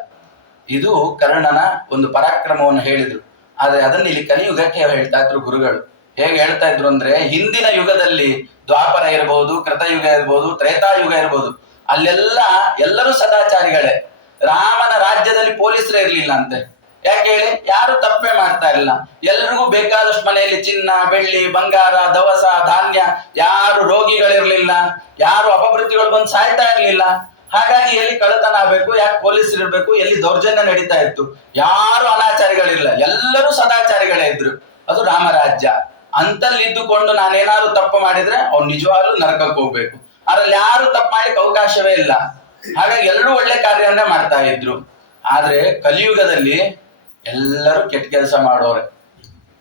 ಇದು ಕರ್ಣನ ಒಂದು ಪರಾಕ್ರಮವನ್ನು ಹೇಳಿದ್ರು. ಆದ್ರೆ ಅದನ್ನ ಇಲ್ಲಿ ಕಲಿಯುಗಕ್ಕೆ ಹೇಳ್ತಾ ಇದ್ರು ಗುರುಗಳು. ಹೇಗೆ ಹೇಳ್ತಾ ಇದ್ರು ಅಂದ್ರೆ, ಹಿಂದಿನ ಯುಗದಲ್ಲಿ ದ್ವಾಪರ ಇರಬಹುದು, ಕೃತಯುಗ ಇರಬಹುದು, ತ್ರೇತಾಯುಗ ಇರಬಹುದು, ಅಲ್ಲೆಲ್ಲ ಎಲ್ಲರೂ ಸದಾಚಾರಿಗಳೇ. ರಾಮನ ರಾಜ್ಯದಲ್ಲಿ ಪೊಲೀಸರೇ ಇರ್ಲಿಲ್ಲ ಅಂತೆ. ಯಾಕೆ ಹೇಳಿ, ಯಾರು ತಪ್ಪೇ ಮಾಡ್ತಾ ಇರಲಿಲ್ಲ, ಎಲ್ರಿಗೂ ಬೇಕಾದಷ್ಟು ಮನೆಯಲ್ಲಿ ಚಿನ್ನ, ಬೆಳ್ಳಿ, ಬಂಗಾರ, ದವಸ, ಧಾನ್ಯ, ಯಾರು ರೋಗಿಗಳಿರ್ಲಿಲ್ಲ, ಯಾರು ಅಪಭೃತಿಗಳು ಬಂದು ಸಾಯ್ತಾ ಇರ್ಲಿಲ್ಲ. ಹಾಗಾಗಿ ಎಲ್ಲಿ ಕಳ್ಳತನ ಆಗ್ಬೇಕು, ಯಾಕೆ ಪೊಲೀಸರು ಇರ್ಬೇಕು, ಎಲ್ಲಿ ದೌರ್ಜನ್ಯ ನಡೀತಾ ಇತ್ತು, ಯಾರು ಅನಾಚಾರಿಗಳಿಲ್ಲ, ಎಲ್ಲರೂ ಸದಾಚಾರಿಗಳೇ ಇದ್ರು. ಅದು ರಾಮರಾಜ್ಯ. ಅಂತಲ್ಲಿದ್ದುಕೊಂಡು ನಾನೇನಾದ್ರು ತಪ್ಪು ಮಾಡಿದ್ರೆ ಅವ್ನು ನಿಜವಾಗ್ಲೂ ನರಕಕ್ಕೆ ಹೋಗ್ಬೇಕು. ಅದ್ರಲ್ಲಿ ಯಾರು ತಪ್ಪು ಮಾಡ್ಲಿಕ್ಕೆ ಅವಕಾಶವೇ ಇಲ್ಲ. ಹಾಗಾಗಿ ಎಲ್ಲರೂ ಒಳ್ಳೆ ಕಾರ್ಯವನ್ನೇ ಮಾಡ್ತಾ ಇದ್ರು. ಆದ್ರೆ ಕಲಿಯುಗದಲ್ಲಿ ಎಲ್ಲರೂ ಕೆಟ್ಟ ಕೆಲಸ ಮಾಡೋರೆ,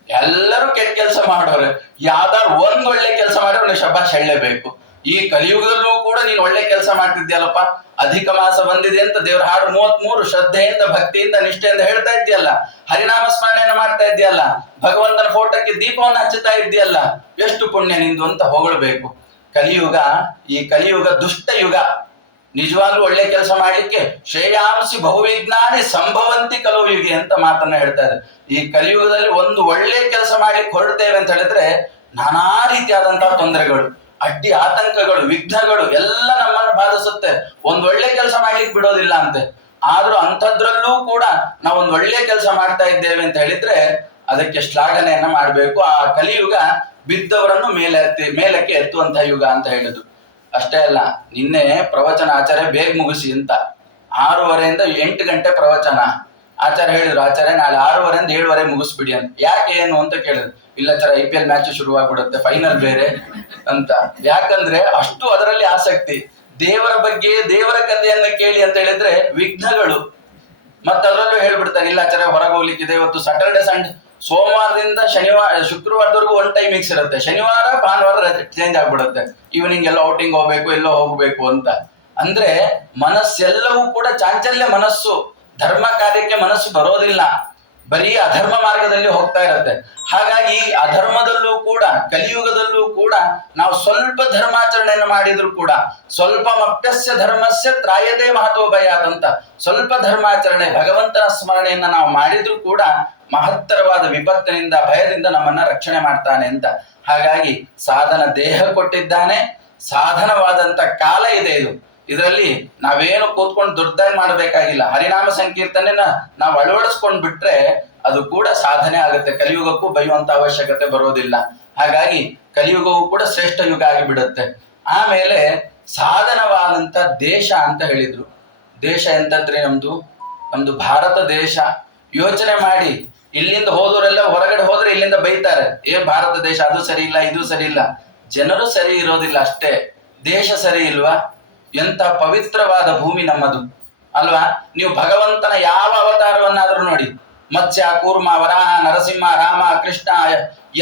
ಎಲ್ಲರೂ ಕೆಟ್ಟ ಕೆಲಸ ಮಾಡೋರೆ. ಯಾವ್ದಾರು ಒಂದ್ ಒಳ್ಳೆ ಕೆಲಸ ಮಾಡಿದ್ರೆ ಶಬಾಷ್ ಹೇಳಲೇಬೇಕು. ಈ ಕಲಿಯುಗದಲ್ಲೂ ಕೂಡ ನೀನ್ ಒಳ್ಳೆ ಕೆಲಸ ಮಾಡ್ತಿದ್ಯಲ್ಲಪ್ಪ, ಅಧಿಕ ಮಾಸ ಬಂದಿದೆ ಅಂತ ದೇವ್ರ ಹಾಡು 33 ಶ್ರದ್ಧೆಯಿಂದ, ಭಕ್ತಿಯಿಂದ, ನಿಷ್ಠೆಯಿಂದ ಹೇಳ್ತಾ ಇದ್ಯಲ್ಲ, ಹರಿನಾಮ ಸ್ಮರಣೆಯನ್ನು ಮಾಡ್ತಾ ಇದ್ಯಲ್ಲ, ಭಗವಂತನ ಫೋಟೋಕ್ಕೆ ದೀಪವನ್ನು ಹಚ್ಚುತ್ತಾ ಇದ್ಯಲ್ಲ, ಎಷ್ಟು ಪುಣ್ಯ ನಿಂದು ಅಂತ ಹೊಗಳಬೇಕು. ಕಲಿಯುಗ, ಈ ಕಲಿಯುಗ ದುಷ್ಟ ಯುಗ. ನಿಜವಾಗ್ಲೂ ಒಳ್ಳೆ ಕೆಲಸ ಮಾಡ್ಲಿಕ್ಕೆ ಶ್ರೇಯಾಂಸಿ ಬಹುವಿಜ್ಞಾನಿ ಸಂಭವಂತಿ ಕಲವು ಯುಗಿ ಅಂತ ಮಾತನ್ನ ಹೇಳ್ತಾ ಇದೆ. ಈ ಕಲಿಯುಗದಲ್ಲಿ ಒಂದು ಒಳ್ಳೆ ಕೆಲಸ ಮಾಡ್ಲಿಕ್ಕೆ ಹೊರಡ್ತೇವೆ ಅಂತ ಹೇಳಿದ್ರೆ ನಾನಾ ರೀತಿಯಾದಂತಹ ತೊಂದರೆಗಳು, ಅಡ್ಡಿ ಆತಂಕಗಳು, ವಿಘ್ನಗಳು ಎಲ್ಲ ನಮ್ಮನ್ನು ಬಾಧಿಸುತ್ತೆ. ಒಂದ್ ಒಳ್ಳೆ ಕೆಲಸ ಮಾಡ್ಲಿಕ್ಕೆ ಬಿಡೋದಿಲ್ಲ ಅಂತೆ. ಆದ್ರೂ ಅಂಥದ್ರಲ್ಲೂ ಕೂಡ ನಾವು ಒಂದ್ ಒಳ್ಳೆ ಕೆಲಸ ಮಾಡ್ತಾ ಇದ್ದೇವೆ ಅಂತ ಹೇಳಿದ್ರೆ ಅದಕ್ಕೆ ಶ್ಲಾಘನೆಯನ್ನ ಮಾಡ್ಬೇಕು. ಆ ಕಲಿಯುಗ ಬಿದ್ದವರನ್ನು ಮೇಲಕ್ಕೆ ಎತ್ತುವಂತಹ ಯುಗ ಅಂತ ಹೇಳುದು. ಅಷ್ಟೇ ಅಲ್ಲ, ನಿನ್ನೆ ಪ್ರವಚನ ಆಚಾರ್ಯ ಬೇಗ ಮುಗಿಸಿ ಅಂತ 6:30 ಇಂದ 8 ಗಂಟೆ ಪ್ರವಚನ. ಆಚಾರ್ಯ ಹೇಳಿದ್ರು, ಆಚಾರ್ಯ ನಾಳೆ 6:30 ಇಂದ 7:30 ಮುಗಿಸ್ಬಿಡಿ ಅಂತ. ಯಾಕೆ ಏನು ಅಂತ ಕೇಳಿದ್ರು. ಇಲ್ಲ ಸರ್, IPL ಮ್ಯಾಚ್ ಶುರುವಾಗ್ಬಿಡುತ್ತೆ, ಫೈನಲ್ ಬೇರೆ ಅಂತ. ಯಾಕಂದ್ರೆ ಅಷ್ಟು ಅದರಲ್ಲಿ ಆಸಕ್ತಿ. ದೇವರ ಬಗ್ಗೆ, ದೇವರ ಕಥೆಯನ್ನ ಕೇಳಿ ಅಂತ ಹೇಳಿದ್ರೆ ವಿಘ್ನಗಳು. ಮತ್ತೆ ಅದರಲ್ಲೂ ಹೇಳ್ಬಿಡ್ತಾರೆ, ಇಲ್ಲ ಆಚಾರ್ಯ ಹೊರಗೆ ಹೋಗ್ಲಿಕ್ಕಿದೆ, ಇವತ್ತು ಸ್ಯಾಟರ್ಡೆ ಸಂಡೇ, ಸೋಮವಾರದಿಂದ ಶುಕ್ರವಾರದವರೆಗೂ ಒನ್ ಟೈಮಿಂಗ್ಸ್ ಇರುತ್ತೆ, ಶನಿವಾರ ಭಾನುವಾರ ಚೇಂಜ್ ಆಗ್ಬಿಡುತ್ತೆ, ಈವ್ನಿಂಗ್ ಎಲ್ಲ ಔಟಿಂಗ್ ಹೋಗ್ಬೇಕು, ಎಲ್ಲೋ ಹೋಗ್ಬೇಕು ಅಂತ. ಅಂದ್ರೆ ಮನಸ್ಸೆಲ್ಲವೂ ಕೂಡ ಚಾಂಚಲ್ಯ ಮನಸ್ಸು, ಧರ್ಮ ಕಾರ್ಯಕ್ಕೆ ಮನಸ್ಸು ಬರೋದಿಲ್ಲ, ಬರೀ ಅಧರ್ಮ ಮಾರ್ಗದಲ್ಲಿ ಹೋಗ್ತಾ ಇರತ್ತೆ. ಹಾಗಾಗಿ ಅಧರ್ಮದಲ್ಲೂ ಕೂಡ, ಕಲಿಯುಗದಲ್ಲೂ ಕೂಡ ನಾವು ಸ್ವಲ್ಪ ಧರ್ಮಾಚರಣೆಯನ್ನು ಮಾಡಿದ್ರು ಕೂಡ, ಸ್ವಲ್ಪ ಮಪ್ಯಸ್ಯ ಧರ್ಮಸ್ಯ ತ್ರಾಯತೆ ಮಹತ್ವ ಭಯಾತ್ ಅಂತ, ಸ್ವಲ್ಪ ಧರ್ಮಾಚರಣೆ, ಭಗವಂತನ ಸ್ಮರಣೆಯನ್ನ ನಾವು ಮಾಡಿದ್ರು ಕೂಡ ಮಹತ್ತರವಾದ ವಿಪತ್ತಿನಿಂದ, ಭಯದಿಂದ ನಮ್ಮನ್ನ ರಕ್ಷಣೆ ಮಾಡ್ತಾನೆ ಅಂತ. ಹಾಗಾಗಿ ಸಾಧನ ದೇಹ ಕೊಟ್ಟಿದ್ದಾನೆ, ಸಾಧನವಾದಂತ ಕಾಲ ಇದೆ ಇದು. ಇದರಲ್ಲಿ ನಾವೇನು ಕೂತ್ಕೊಂಡು ದುಡ್ದಾಗಿ ಮಾಡಬೇಕಾಗಿಲ್ಲ. ಹರಿನಾಮ ಸಂಕೀರ್ತನೆನ ನಾವು ಅಳವಡಿಸ್ಕೊಂಡ್ ಬಿಟ್ರೆ ಅದು ಕೂಡ ಸಾಧನೆ ಆಗುತ್ತೆ. ಕಲಿಯುಗಕ್ಕೂ ಬೈಯುವಂತ ಅವಶ್ಯಕತೆ ಬರೋದಿಲ್ಲ. ಹಾಗಾಗಿ ಕಲಿಯುಗವು ಕೂಡ ಶ್ರೇಷ್ಠ ಯುಗ ಆಗಿಬಿಡುತ್ತೆ. ಆಮೇಲೆ ಸಾಧನವಾದಂತ ದೇಶ ಅಂತ ಹೇಳಿದ್ರು. ದೇಶ ಎಂತಂದ್ರೆ ನಮ್ದು ಭಾರತ ದೇಶ. ಯೋಚನೆ ಮಾಡಿ, ಇಲ್ಲಿಂದ ಹೋದವರೆಲ್ಲ ಹೊರಗಡೆ ಹೋದ್ರೆ ಇಲ್ಲಿಂದ ಬೈತಾರೆ, ಏನ್ ಭಾರತ ದೇಶ ಅದು ಸರಿ ಇಲ್ಲ, ಇದು ಸರಿ ಇಲ್ಲ. ಜನರು ಸರಿ ಇರೋದಿಲ್ಲ ಅಷ್ಟೇ, ದೇಶ ಸರಿ ಇಲ್ವಾ? ಎಂತ ಪವಿತ್ರವಾದ ಭೂಮಿ ನಮ್ಮದು ಅಲ್ವಾ? ನೀವು ಭಗವಂತನ ಯಾವ ಅವತಾರವನ್ನಾದ್ರೂ ನೋಡಿ, ಮತ್ಸ್ಯ, ಕೂರ್ಮ, ವರಾಹ, ನರಸಿಂಹ, ರಾಮ, ಕೃಷ್ಣ,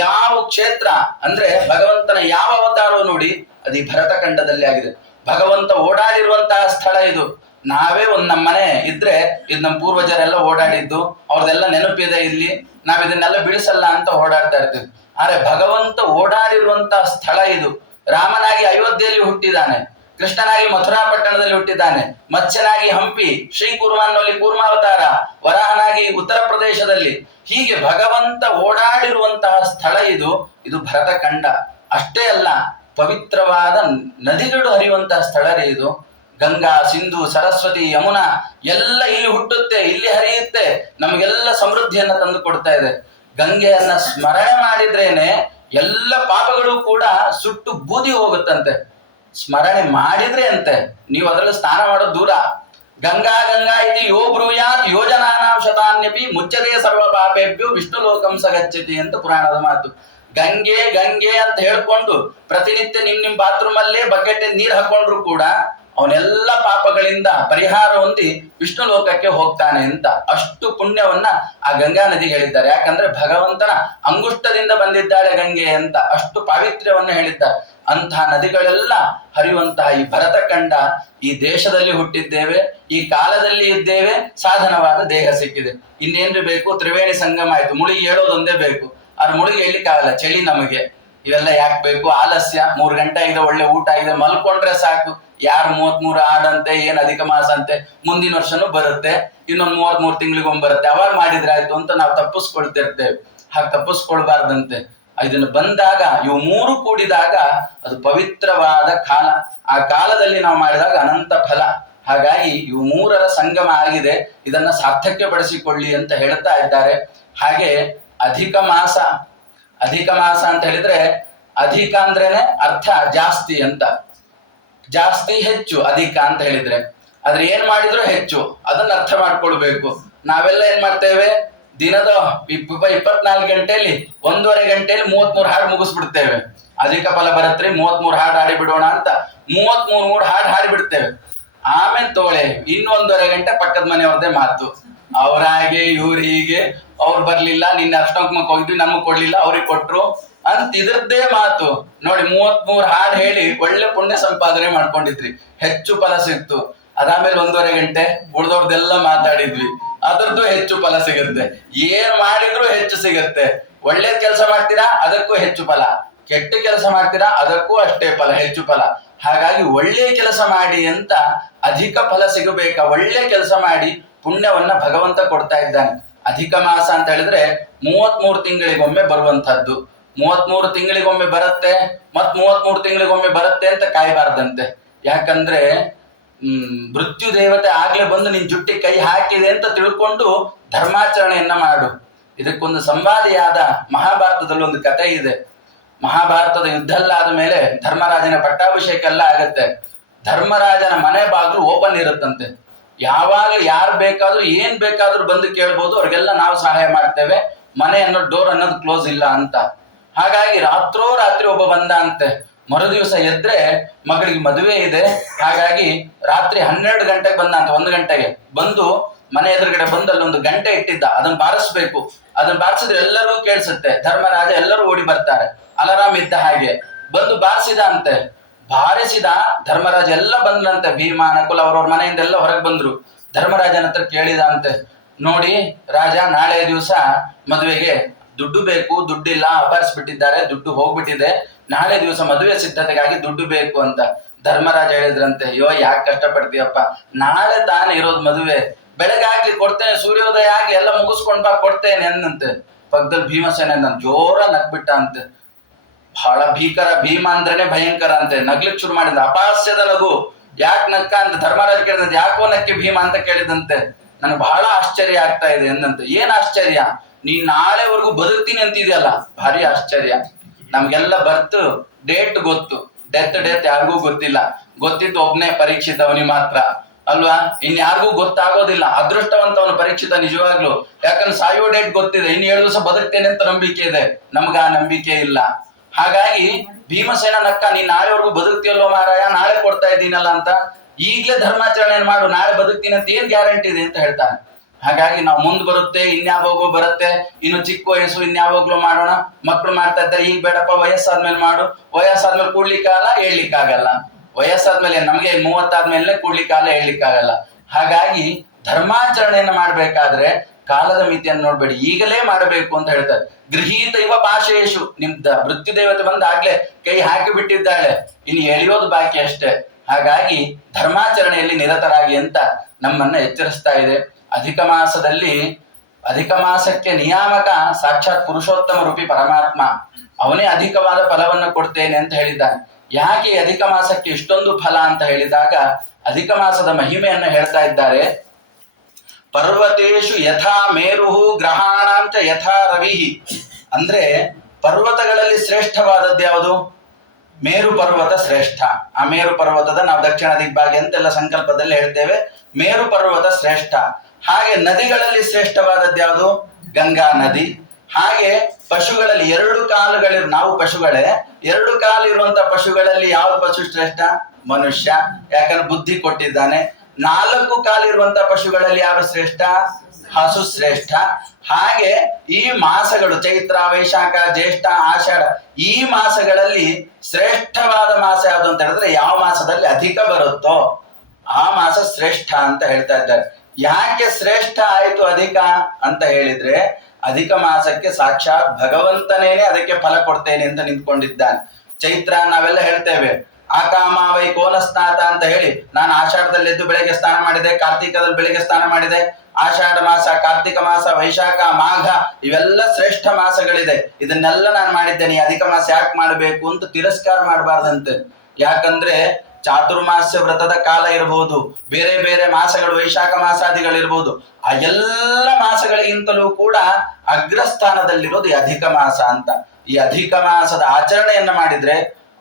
ಯಾವ ಕ್ಷೇತ್ರ ಅಂದ್ರೆ ಭಗವಂತನ ಯಾವ ಅವತಾರವು ನೋಡಿ ಅದು ಈ ಭರತ ಖಂಡದಲ್ಲಿ ಆಗಿದೆ. ಭಗವಂತ ಓಡಾಡಿರುವಂತಹ ಸ್ಥಳ ಇದು. ನಾವೇ ನಮ್ಮ ಮನೆ ಇದ್ರೆ ಇದು ನಮ್ಮ ಪೂರ್ವಜರೆಲ್ಲ ಓಡಾಡಿದ್ದು, ಅವ್ರದೆಲ್ಲ ನೆನಪಿದೆ ಇಲ್ಲಿ, ನಾವ್ ಇದನ್ನೆಲ್ಲ ಬಿಡಿಸಲ್ಲ ಅಂತ ಓಡಾಡ್ತಾ ಇರ್ತೀವಿ. ಆದ್ರೆ ಭಗವಂತ ಓಡಾಡಿರುವಂತಹ ಸ್ಥಳ ಇದು. ರಾಮನಾಗಿ ಅಯೋಧ್ಯೆಯಲ್ಲಿ ಹುಟ್ಟಿದ್ದಾನೆ, ಕೃಷ್ಣನಾಗಿ ಮಥುರಾ ಪಟ್ಟಣದಲ್ಲಿ ಹುಟ್ಟಿದ್ದಾನೆ, ಮತ್ಸ್ಯನಾಗಿ ಹಂಪಿ, ಶ್ರೀ ಕೂರ್ಮನಲ್ಲಿ ಕೂರ್ಮಾವತಾರ, ವರಾಹನಾಗಿ ಉತ್ತರ ಪ್ರದೇಶದಲ್ಲಿ. ಹೀಗೆ ಭಗವಂತ ಓಡಾಡಿರುವಂತಹ ಸ್ಥಳ ಇದು ಭರತ ಖಂಡ. ಅಷ್ಟೇ ಅಲ್ಲ, ಪವಿತ್ರವಾದ ನದಿಗಳು ಹರಿಯುವಂತಹ ಸ್ಥಳ ರೀ ಇದು. ಗಂಗಾ, ಸಿಂಧು, ಸರಸ್ವತಿ, ಯಮುನಾ ಎಲ್ಲ ಇಲ್ಲಿ ಹುಟ್ಟುತ್ತೆ, ಇಲ್ಲಿ ಹರಿಯುತ್ತೆ, ನಮಗೆಲ್ಲ ಸಮೃದ್ಧಿಯನ್ನ ತಂದು ಕೊಡ್ತಾ ಇದೆ. ಗಂಗೆಯನ್ನ ಸ್ಮರಣೆ ಮಾಡಿದ್ರೇನೆ ಎಲ್ಲ ಪಾಪಗಳು ಕೂಡ ಸುಟ್ಟು ಬೂದಿ ಹೋಗುತ್ತಂತೆ. ಸ್ಮರಣೆ ಮಾಡಿದ್ರೆ ಅಂತೆ. ನೀವು ಅದರಲ್ಲಿ ಸ್ನಾನ ಮಾಡೋದು ದೂರ. ಗಂಗಾ ಗಂಗಾ ಇತಿ ಯೋ ಬ್ರೂಯಾತ್ ಯೋಜನಾನಾಂ ಶತಾನ್ಯಪಿ ಮುಚ್ಚತೆ ಸರ್ವ ಪಾಪೇಭ್ಯೋ ವಿಷ್ಣು ಲೋಕಂ ಸ ಗಚ್ಚತಿ ಅಂತ ಪುರಾಣದ ಮಾತು. ಗಂಗೆ ಗಂಗೆ ಅಂತ ಹೇಳ್ಕೊಂಡು ಪ್ರತಿನಿತ್ಯ ನಿಮ್ ಬಾತ್ರೂಮ್ ಅಲ್ಲೇ ಬಕೆಟ್ ನೀರ್ ಹಾಕೊಂಡ್ರು ಕೂಡ ಅವನೆಲ್ಲ ಪಾಪಗಳಿಂದ ಪರಿಹಾರ ಹೊಂದಿ ವಿಷ್ಣು ಲೋಕಕ್ಕೆ ಹೋಗ್ತಾನೆ ಅಂತ. ಅಷ್ಟು ಪುಣ್ಯವನ್ನ ಆ ಗಂಗಾ ನದಿ ಹೇಳಿದ್ದಾರೆ. ಯಾಕಂದ್ರೆ ಭಗವಂತನ ಅಂಗುಷ್ಟದಿಂದ ಬಂದಿದ್ದಾಳೆ ಗಂಗೆ ಅಂತ, ಅಷ್ಟು ಪಾವಿತ್ರ್ಯವನ್ನ ಹೇಳಿದ್ದಾರೆ. ಅಂತಹ ನದಿಗಳೆಲ್ಲ ಹರಿಯುವಂತಹ ಈ ಭರತ ಖಂಡ, ಈ ದೇಶದಲ್ಲಿ ಹುಟ್ಟಿದ್ದೇವೆ, ಈ ಕಾಲದಲ್ಲಿ ಇದ್ದೇವೆ, ಸಾಧನವಾದ ದೇಹ ಸಿಕ್ಕಿದೆ. ಇನ್ನೇನ್ರಿ ಬೇಕು? ತ್ರಿವೇಣಿ ಸಂಗಮ ಆಯ್ತು, ಮುಳುಗಿ ಹೇಳೋದೊಂದೇ ಬೇಕು. ಆದ್ರೆ ಮುಳುಗಿ ಹೇಳಲಿಕ್ಕಾಗಲ್ಲ, ಚಳಿ ನಮಗೆ. ಇವೆಲ್ಲ ಯಾಕೆ ಬೇಕು? ಆಲಸ್ಯ. 3 ಗಂಟೆ ಆಗಿದೆ, ಒಳ್ಳೆ ಊಟ ಆಗಿದೆ, ಮಲ್ಕೊಂಡ್ರೆ ಸಾಕು. ಯಾರು 33 ಆಡಂತೆ, ಏನ್ ಅಧಿಕ ಮಾಸ ಅಂತೆ, ಮುಂದಿನ ವರ್ಷನೂ ಬರುತ್ತೆ, ಇನ್ನೊಂದು 33 ತಿಂಗಳಿಗೊಮ್ಮೆ ಬರುತ್ತೆ, ಅವಾಗ ಮಾಡಿದ್ರೆ ಆಯ್ತು ಅಂತ ನಾವು ತಪ್ಪಿಸ್ಕೊಳ್ತಿರ್ತೇವೆ. ಹಾಗೆ ತಪ್ಪಿಸ್ಕೊಳ್ಬಾರ್ದಂತೆ. ಇದನ್ನು ಬಂದಾಗ, ಇವು 3 ಕೂಡಿದಾಗ ಅದು ಪವಿತ್ರವಾದ ಕಾಲ. ಆ ಕಾಲದಲ್ಲಿ ನಾವು ಮಾಡಿದಾಗ ಅನಂತ ಫಲ. ಹಾಗಾಗಿ ಇವು 3ರ ಸಂಗಮ ಆಗಿದೆ, ಇದನ್ನ ಸಾರ್ಥಕ್ಯ ಪಡಿಸಿಕೊಳ್ಳಿ ಅಂತ ಹೇಳ್ತಾ ಇದ್ದಾರೆ. ಹಾಗೆ ಅಧಿಕ ಮಾಸ ಅಂತ ಹೇಳಿದ್ರೆ, ಅಧಿಕ ಅಂದ್ರೇನೆ ಅರ್ಥ ಜಾಸ್ತಿ ಅಂತ, ಜಾಸ್ತಿ ಹೆಚ್ಚು, ಅಧಿಕ ಅಂತ ಹೇಳಿದ್ರೆ ಆದ್ರೆ ಏನ್ ಮಾಡಿದ್ರು ಹೆಚ್ಚು, ಅದನ್ನ ಅರ್ಥ ಮಾಡ್ಕೊಳ್ಬೇಕು. ನಾವೆಲ್ಲ ಏನ್ ಮಾಡ್ತೇವೆ, ದಿನದ 24 ಗಂಟೆಯಲ್ಲಿ 1.5 ಗಂಟೆಯಲ್ಲಿ 33 ಹಾಡು ಮುಗಿಸ್ಬಿಡ್ತೇವೆ. ಅಧಿಕ ಫಲ ಬರತ್ರಿ 33 ಹಾಡು ಹಾಡಿ ಬಿಡೋಣ ಅಂತ 33 ಹಾಡು ಹಾಡಿ ಬಿಡ್ತೇವೆ. ಆಮೇಲೆ ತೋಳೆ ಇನ್ನು 1.5 ಗಂಟೆ ಪಕ್ಕದ ಮನೆಯವ್ರದೇ ಮಾತು, ಅವ್ರ ಹಾಗೆ ಇವ್ರ ಹೀಗೆ, ಅವ್ರು ಬರ್ಲಿಲ್ಲ, ನಿನ್ನ ಅಷ್ಟೊಂಕ್ ಹೋಗಿದ್ವಿ ನಮಗ್ ಕೊಡ್ಲಿಲ್ಲ, ಅವ್ರಿಗೆ ಕೊಟ್ರು ಅಂತ ಇದ್ರದ್ದೇ ಮಾತು ನೋಡಿ. 33 ಹಾಡು ಹೇಳಿ ಒಳ್ಳೆ ಪುಣ್ಯ ಸಂಪಾದನೆ ಮಾಡ್ಕೊಂಡಿದ್ರಿ, ಹೆಚ್ಚು ಫಲ ಸಿಕ್ತು. ಅದಾದ್ಮೇಲೆ 1.5 ಗಂಟೆ ಉಳ್ದವ್ರದ್ದೆಲ್ಲ ಮಾತಾಡಿದ್ವಿ, ಅದ್ರದ್ದು ಹೆಚ್ಚು ಫಲ ಸಿಗುತ್ತೆ. ಏನ್ ಮಾಡಿದ್ರು ಹೆಚ್ಚು ಸಿಗುತ್ತೆ. ಒಳ್ಳೆ ಕೆಲಸ ಮಾಡ್ತೀರಾ ಅದಕ್ಕೂ ಹೆಚ್ಚು ಫಲ, ಕೆಟ್ಟ ಕೆಲಸ ಮಾಡ್ತೀರಾ ಅದಕ್ಕೂ ಅಷ್ಟೇ ಫಲ, ಹೆಚ್ಚು ಫಲ. ಹಾಗಾಗಿ ಒಳ್ಳೆ ಕೆಲಸ ಮಾಡಿ ಅಂತ ಅಧಿಕ ಫಲ ಸಿಗಬೇಕಾ, ಒಳ್ಳೆ ಕೆಲಸ ಮಾಡಿ ಪುಣ್ಯವನ್ನ ಭಗವಂತ ಕೊಡ್ತಾ ಇದ್ದಾನೆ. ಅಧಿಕ ಮಾಸ ಅಂತ ಹೇಳಿದ್ರೆ 33 ತಿಂಗಳಿಗೊಮ್ಮೆ ಬರುವಂತಹದ್ದು. 33 ತಿಂಗಳಿಗೊಮ್ಮೆ ಬರುತ್ತೆ, ಮತ್ 33 ತಿಂಗಳಿಗೊಮ್ಮೆ ಬರುತ್ತೆ ಅಂತ ಕಾಯಬಾರ್ದಂತೆ. ಯಾಕಂದ್ರೆ ಮೃತ್ಯು ದೇವತೆ ಆಗ್ಲೇ ಬಂದು ನಿನ್ ಜುಟ್ಟಿ ಕೈ ಹಾಕಿದೆ ಅಂತ ತಿಳ್ಕೊಂಡು ಧರ್ಮಾಚರಣೆಯನ್ನ ಮಾಡು. ಇದಕ್ಕೊಂದು ಸಂವಾದಿಯಾದ ಮಹಾಭಾರತದಲ್ಲಿ ಒಂದು ಕಥೆ ಇದೆ. ಮಹಾಭಾರತದ ಯುದ್ಧ ಎಲ್ಲ ಆದ ಮೇಲೆ ಧರ್ಮರಾಜನ ಪಟ್ಟಾಭಿಷೇಕ ಎಲ್ಲ ಆಗತ್ತೆ. ಧರ್ಮರಾಜನ ಮನೆ ಬಾಗಿಲು ಓಪನ್ ಇರುತ್ತಂತೆ. ಯಾವಾಗ ಯಾರು ಬೇಕಾದ್ರೂ ಏನ್ ಬೇಕಾದ್ರೂ ಬಂದು ಕೇಳ್ಬೋದು, ಅವ್ರಿಗೆಲ್ಲ ನಾವು ಸಹಾಯ ಮಾಡ್ತೇವೆ, ಮನೆ ಅನ್ನೋದು ಡೋರ್ ಅನ್ನೋದು ಕ್ಲೋಸ್ ಇಲ್ಲ ಅಂತ. ಹಾಗಾಗಿ ರಾತ್ರಿ ಒಬ್ಬ ಬಂದ ಅಂತೆ. ಮರುದಿವಸ ಎದ್ರೆ ಮಗಳಿಗೆ ಮದುವೆ ಇದೆ, ಹಾಗಾಗಿ ರಾತ್ರಿ 12 ಗಂಟೆಗೆ ಬಂದ ಅಂತ, 1 ಗಂಟೆಗೆ ಬಂದು ಮನೆ ಎದುರುಗಡೆ ಬಂದು ಅಲ್ಲೊಂದು ಗಂಟೆ ಇಟ್ಟಿದ್ದ, ಅದನ್ನ ಬಾರಿಸ್ಬೇಕು. ಅದನ್ನ ಬಾರಿಸಿದ್ರೆ ಎಲ್ಲರೂ ಕೇಳಿಸುತ್ತೆ. ಧರ್ಮರಾಜ ಎಲ್ಲರೂ ಓಡಿ ಬರ್ತಾರೆ, ಅಲಾರಾಮ್ ಇದ್ದ ಹಾಗೆ ಬಂದು ಬಾರಿಸಿದ ಅಂತೆ. ಬಾರಿಸಿದ ಧರ್ಮರಾಜ ಎಲ್ಲ ಬಂದ್ರಂತೆ, ಭೀಮ ನಕುಲ ಅವ್ರವ್ರ ಮನೆಯಿಂದ ಎಲ್ಲ ಹೊರಗೆ ಬಂದ್ರು. ಧರ್ಮರಾಜನ ಹತ್ರ ಕೇಳಿದ ಅಂತೆ, ನೋಡಿ ರಾಜ, ನಾಳೆ ದಿವಸ ಮದುವೆಗೆ ದುಡ್ಡು ಬೇಕು, ದುಡ್ಡಿಲ್ಲ, ಅಪಹರಿಸ್ಬಿಟ್ಟಿದ್ದಾರೆ, ದುಡ್ಡು ಹೋಗ್ಬಿಟ್ಟಿದೆ, ನಾಳೆ ದಿವಸ ಮದುವೆ ಸಿದ್ಧತೆಗಾಗಿ ದುಡ್ಡು ಬೇಕು ಅಂತ. ಧರ್ಮರಾಜ ಹೇಳಿದ್ರಂತೆ, ಅಯ್ಯೋ ಯಾಕೆ ಕಷ್ಟಪಡ್ತೀಯಪ್ಪ, ನಾಳೆ ತಾನೇ ಇರೋದು ಮದುವೆ, ಬೆಳಗಾಗ್ಲಿ ಕೊಡ್ತೇನೆ, ಸೂರ್ಯೋದಯ ಆಗಿ ಎಲ್ಲ ಮುಗಿಸ್ಕೊಂಡ್ ಬಾ ಕೊಡ್ತೇನೆ ಅನ್ನಂತೆ. ಪಕ್ಕದಲ್ಲಿ ಭೀಮಸೇನ ಜೋರ ನಗ್ಬಿಟ್ಟ ಅಂತೆ. ಬಹಳ ಭೀಕರ, ಭೀಮ ಅಂದ್ರೇನೆ ಭಯಂಕರ ಅಂತೆ. ನಗ್ಲಿಕ್ ಶುರು ಮಾಡಿದ, ಅಪಹಾಸ್ಯದ ನಗು. ಯಾಕೆ ನಕ್ಕ ಅಂತ ಧರ್ಮರಾಜ ಕೇಳಿದಂತೆ, ಯಾಕೋ ನಕ್ಕೆ ಭೀಮ ಅಂತ ಕೇಳಿದಂತೆ. ನನಗೆ ಬಹಳ ಆಶ್ಚರ್ಯ ಆಗ್ತಾ ಇದೆ ಎಂದಂತೆ. ಏನ್ ಆಶ್ಚರ್ಯ, ನೀನ್ ನಾಳೆವರೆಗೂ ಬದುಕ್ತೀನಿ ಅಂತಿದ್ಯಲ್ಲ, ಭಾರಿ ಆಶ್ಚರ್ಯ. ನಮ್ಗೆಲ್ಲ ಬರ್ತ್ ಡೇಟ್ ಗೊತ್ತು, ಡೆತ್ ಯಾರಿಗೂ ಗೊತ್ತಿಲ್ಲ. ಗೊತ್ತಿದ್ದು ಒಬ್ನೇ ಪರೀಕ್ಷಿತ, ಅವನಿಗೆ ಮಾತ್ರ ಅಲ್ವಾ, ಇನ್ಯಾರಿಗೂ ಗೊತ್ತಾಗೋದಿಲ್ಲ. ಅದೃಷ್ಟವಂತವನು ಪರೀಕ್ಷಿತ ನಿಜವಾಗ್ಲು. ಯಾಕಂದ್ರೆ ಸಾಯೋ ಡೇಟ್ ಗೊತ್ತಿದೆ, ಇನ್ನು 7 ದಿವಸ ಬದುಕ್ತೇನೆ ಅಂತ ನಂಬಿಕೆ ಇದೆ, ನಮ್ಗ ಆ ನಂಬಿಕೆ ಇಲ್ಲ. ಹಾಗಾಗಿ ಭೀಮಸೇನ ನಕ್ಕ, ನೀನ್ ನಾಳೆವರೆಗೂ ಬದುಕ್ತಿಯಲ್ಲೋ ಮಾರಾಯ, ನಾಳೆ ಕೊಡ್ತಾ ಇದ್ದೀನಲ್ಲ ಅಂತ. ಈಗ್ಲೇ ಧರ್ಮಾಚರಣೆ ಮಾಡು, ನಾಳೆ ಬದುಕ್ತೀನಿ ಅಂತ ಏನ್ ಗ್ಯಾರಂಟಿ ಇದೆ ಅಂತ ಹೇಳ್ತಾನೆ. ಹಾಗಾಗಿ ನಾವು ಮುಂದ್ ಬರುತ್ತೆ, ಇನ್ಯಾವಾಗೂ ಬರುತ್ತೆ, ಇನ್ನು ಚಿಕ್ಕ ವಯಸ್ಸು ಇನ್ಯಾವಾಗ್ಲೂ ಮಾಡೋಣ, ಮಕ್ಳು ಮಾಡ್ತಾ ಇದ್ದಾರೆ, ಈಗ ಬೇಡಪ್ಪ ವಯಸ್ಸಾದ್ಮೇಲೆ ಮಾಡು. ವಯಸ್ಸಾದ್ಮೇಲೆ ಕೂಡ್ಲಿಕ್ಕಾಗಲ್ಲ, ಹೇಳ್ಲಿಕ್ಕಾಗಲ್ಲ. ವಯಸ್ಸಾದ್ಮೇಲೆ ನಮ್ಗೆ 30 ಆದ್ಮೇಲೆ ಕೂಡ್ಲಿಕ್ಕಾಗಲ್ಲ, ಹೇಳ್ಲಿಕ್ಕಾಗಲ್ಲ. ಹಾಗಾಗಿ ಧರ್ಮಾಚರಣೆಯನ್ನ ಮಾಡ್ಬೇಕಾದ್ರೆ ಕಾಲದ ಮಿತಿಯನ್ನು ನೋಡ್ಬೇಡಿ, ಈಗಲೇ ಮಾಡಬೇಕು ಅಂತ ಹೇಳ್ತಾರೆ. ಗೃಹೀತ ಇವ ಪಾಶೇಶು, ನಿಮ್ದ ಮೃತ್ಯು ದೇವತೆ ಬಂದ ಆಗ್ಲೇ ಕೈ ಹಾಕಿ ಬಿಟ್ಟಿದ್ದಾಳೆ, ಇನ್ನು ಎಳೆಯೋದು ಬಾಕಿ ಅಷ್ಟೇ. ಹಾಗಾಗಿ ಧರ್ಮಾಚರಣೆಯಲ್ಲಿ ನಿರತರಾಗಿ ಅಂತ ನಮ್ಮನ್ನ ಎಚ್ಚರಿಸ್ತಾ ಇದೆ. ಅಧಿಕ ಮಾಸದಲ್ಲಿ, ಅಧಿಕ ಮಾಸಕ್ಕೆ ನಿಯಾಮಕ ಸಾಕ್ಷಾತ್ ಪುರುಷೋತ್ತಮ ರೂಪಿ ಪರಮಾತ್ಮ, ಅವನೇ ಅಧಿಕವಾದ ಫಲವನ್ನು ಕೊಡ್ತೇನೆ ಅಂತ ಹೇಳಿದ್ದಾನೆ. ಯಾಕೆ ಅಧಿಕ ಮಾಸಕ್ಕೆ ಇಷ್ಟೊಂದು ಫಲ ಅಂತ ಹೇಳಿದಾಗ ಅಧಿಕ ಮಾಸದ ಮಹಿಮೆಯನ್ನು ಹೇಳ್ತಾ ಇದ್ದಾರೆ. ಪರ್ವತೇಶು ಯಥಾ ಮೇರುಹು ಗ್ರಹಾಣಾಂಚ ಯಥಾ ರವಿಹಿ. ಅಂದ್ರೆ ಪರ್ವತಗಳಲ್ಲಿ ಶ್ರೇಷ್ಠವಾದದ್ದು ಯಾವುದು? ಮೇರು ಪರ್ವತ ಶ್ರೇಷ್ಠ. ಆ ಮೇರು ಪರ್ವತದ ನಾವು ದಕ್ಷಿಣ ದಿಗ್ಭಾಗ ಅಂತೆಲ್ಲ ಸಂಕಲ್ಪದಲ್ಲಿ ಹೇಳ್ತೇವೆ, ಮೇರು ಪರ್ವತ ಶ್ರೇಷ್ಠ. ಹಾಗೆ ನದಿಗಳಲ್ಲಿ ಶ್ರೇಷ್ಠವಾದದ್ದು ಯಾವುದು? ಗಂಗಾ ನದಿ. ಹಾಗೆ ಪಶುಗಳಲ್ಲಿ 2 ಕಾಲುಗಳಿರು, ನಾವು ಪಶುಗಳೇ, 2 ಕಾಲು ಇರುವಂತ ಪಶುಗಳಲ್ಲಿ ಯಾವ ಪಶು ಶ್ರೇಷ್ಠ? ಮನುಷ್ಯ, ಯಾಕಂದ್ರೆ ಬುದ್ಧಿ ಕೊಟ್ಟಿದ್ದಾನೆ. 4 ಕಾಲಿರುವಂತ ಪಶುಗಳಲ್ಲಿ ಯಾರು ಶ್ರೇಷ್ಠ? ಹಸು ಶ್ರೇಷ್ಠ. ಹಾಗೆ ಈ ಮಾಸಗಳು ಚೈತ್ರ, ವೈಶಾಖ, ಜ್ಯೇಷ್ಠ, ಆಷಾಢ, ಈ ಮಾಸಗಳಲ್ಲಿ ಶ್ರೇಷ್ಠವಾದ ಮಾಸ ಯಾವುದು ಅಂತ ಹೇಳಿದ್ರೆ, ಯಾವ ಮಾಸದಲ್ಲಿ ಅಧಿಕ ಬರುತ್ತೋ ಆ ಮಾಸ ಶ್ರೇಷ್ಠ ಅಂತ ಹೇಳ್ತಾ ಇದ್ದಾರೆ. ಯಾಕೆ ಶ್ರೇಷ್ಠ ಆಯ್ತು ಅಧಿಕ ಅಂತ ಹೇಳಿದ್ರೆ, ಅಧಿಕ ಮಾಸಕ್ಕೆ ಸಾಕ್ಷಾತ್ ಭಗವಂತನೇನೆ ಅದಕ್ಕೆ ಫಲ ಕೊಡ್ತೇನೆ ಅಂತ ನಿಂತ್ಕೊಂಡಿದ್ದಾನೆ. ಚೈತ್ರ ನಾವೆಲ್ಲ ಹೇಳ್ತೇವೆ, ಆಕಾಮ ವೈ ಕೋನಸ್ನಾತ ಅಂತ ಹೇಳಿ, ನಾನು ಆಷಾಢದಲ್ಲಿ ಎದ್ದು ಬೆಳಗ್ಗೆ ಸ್ನಾನ ಮಾಡಿದೆ, ಕಾರ್ತಿಕದಲ್ಲಿ ಬೆಳಿಗ್ಗೆ ಸ್ನಾನ ಮಾಡಿದೆ. ಆಷಾಢ ಮಾಸ, ಕಾರ್ತಿಕ ಮಾಸ, ವೈಶಾಖ, ಮಾಘ ಇವೆಲ್ಲ ಶ್ರೇಷ್ಠ ಮಾಸಗಳಿದೆ, ಇದನ್ನೆಲ್ಲ ನಾನು ಮಾಡಿದ್ದೇನೆ, ಅಧಿಕ ಮಾಸ ಯಾಕೆ ಮಾಡಬೇಕು ಅಂತ ತಿರಸ್ಕಾರ ಮಾಡಬಾರ್ದಂತೆ. ಯಾಕಂದ್ರೆ ಚಾತುರ್ಮಾಸ್ಯ ವ್ರತದ ಕಾಲ ಇರಬಹುದು, ಬೇರೆ ಬೇರೆ ಮಾಸಗಳು, ವೈಶಾಖ ಮಾಸಾದಿಗಳಿರ್ಬೋದು, ಆ ಎಲ್ಲ ಮಾಸಗಳಿಗಿಂತಲೂ ಕೂಡ ಅಗ್ರಸ್ಥಾನದಲ್ಲಿರೋದು ಈ ಅಧಿಕ ಮಾಸ ಅಂತ. ಈ ಅಧಿಕ ಮಾಸದ ಆಚರಣೆಯನ್ನ ಮಾಡಿದ್ರೆ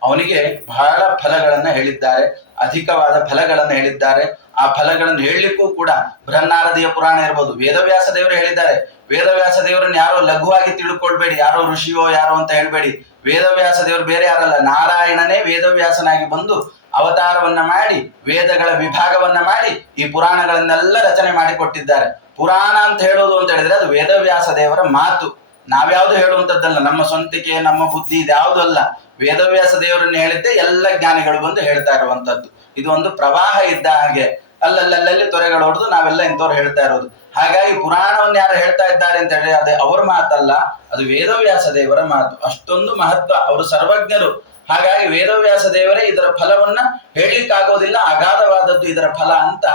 ಅವನಿಗೆ ಬಹಳ ಫಲಗಳನ್ನ ಹೇಳಿದ್ದಾರೆ, ಅಧಿಕವಾದ ಫಲಗಳನ್ನು ಹೇಳಿದ್ದಾರೆ. ಆ ಫಲಗಳನ್ನು ಹೇಳಲಿಕ್ಕೂ ಕೂಡ ಬೃಹನ್ನಾರದಿಯ ಪುರಾಣ ಇರ್ಬೋದು, ವೇದವ್ಯಾಸ ದೇವರು ಹೇಳಿದ್ದಾರೆ. ವೇದವ್ಯಾಸ ದೇವರನ್ನು ಯಾರೋ ಲಘುವಾಗಿ ತಿಳ್ಕೊಳ್ಬೇಡಿ, ಯಾರೋ ಋಷಿಯೋ ಯಾರೋ ಅಂತ ಹೇಳ್ಬೇಡಿ. ವೇದವ್ಯಾಸ ದೇವರು ಬೇರೆ ಯಾರಲ್ಲ, ನಾರಾಯಣನೇ ವೇದವ್ಯಾಸನಾಗಿ ಬಂದು ಅವತಾರವನ್ನ ಮಾಡಿ ವೇದಗಳ ವಿಭಾಗವನ್ನ ಮಾಡಿ ಈ ಪುರಾಣಗಳನ್ನೆಲ್ಲ ರಚನೆ ಮಾಡಿಕೊಟ್ಟಿದ್ದಾರೆ. ಪುರಾಣ ಅಂತ ಹೇಳೋದು ಅಂತ ಹೇಳಿದ್ರೆ ಅದು ವೇದವ್ಯಾಸ ದೇವರ ಮಾತು, ನಾವ್ಯಾವುದು ಹೇಳುವಂಥದ್ದಲ್ಲ, ನಮ್ಮ ಸ್ವಂತಿಕೆ ನಮ್ಮ ಬುದ್ಧಿ ಇದ್ಯಾವುದೂ ಅಲ್ಲ. ವೇದವ್ಯಾಸ ದೇವರನ್ನು ಹೇಳಿದ್ದೆ ಎಲ್ಲ ಜ್ಞಾನಿಗಳು ಬಂದು ಹೇಳ್ತಾ ಇರುವಂತದ್ದು. ಇದು ಒಂದು ಪ್ರವಾಹ ಇದ್ದ ಹಾಗೆ, ಅಲ್ಲಲ್ಲಿ ತೊರೆಗಳು ಹೊಡೆದು ನಾವೆಲ್ಲ ಇಂಥವ್ರು ಹೇಳ್ತಾ ಇರೋದು. ಹಾಗಾಗಿ ಪುರಾಣವನ್ನು ಯಾರು ಹೇಳ್ತಾ ಇದ್ದಾರೆ ಅಂತ ಹೇಳಿ ಅದೇ ಅವ್ರ ಮಾತಲ್ಲ, ಅದು ವೇದವ್ಯಾಸ ದೇವರ ಮಾತು. ಅಷ್ಟೊಂದು ಮಹತ್ವ, ಅವರು ಸರ್ವಜ್ಞರು. ಹಾಗಾಗಿ ವೇದವ್ಯಾಸ ದೇವರೇ ಇದರ ಫಲವನ್ನ ಹೇಳಲಿಕ್ಕಾಗೋದಿಲ್ಲ, ಅಗಾಧವಾದದ್ದು ಇದರ ಫಲ ಅಂತ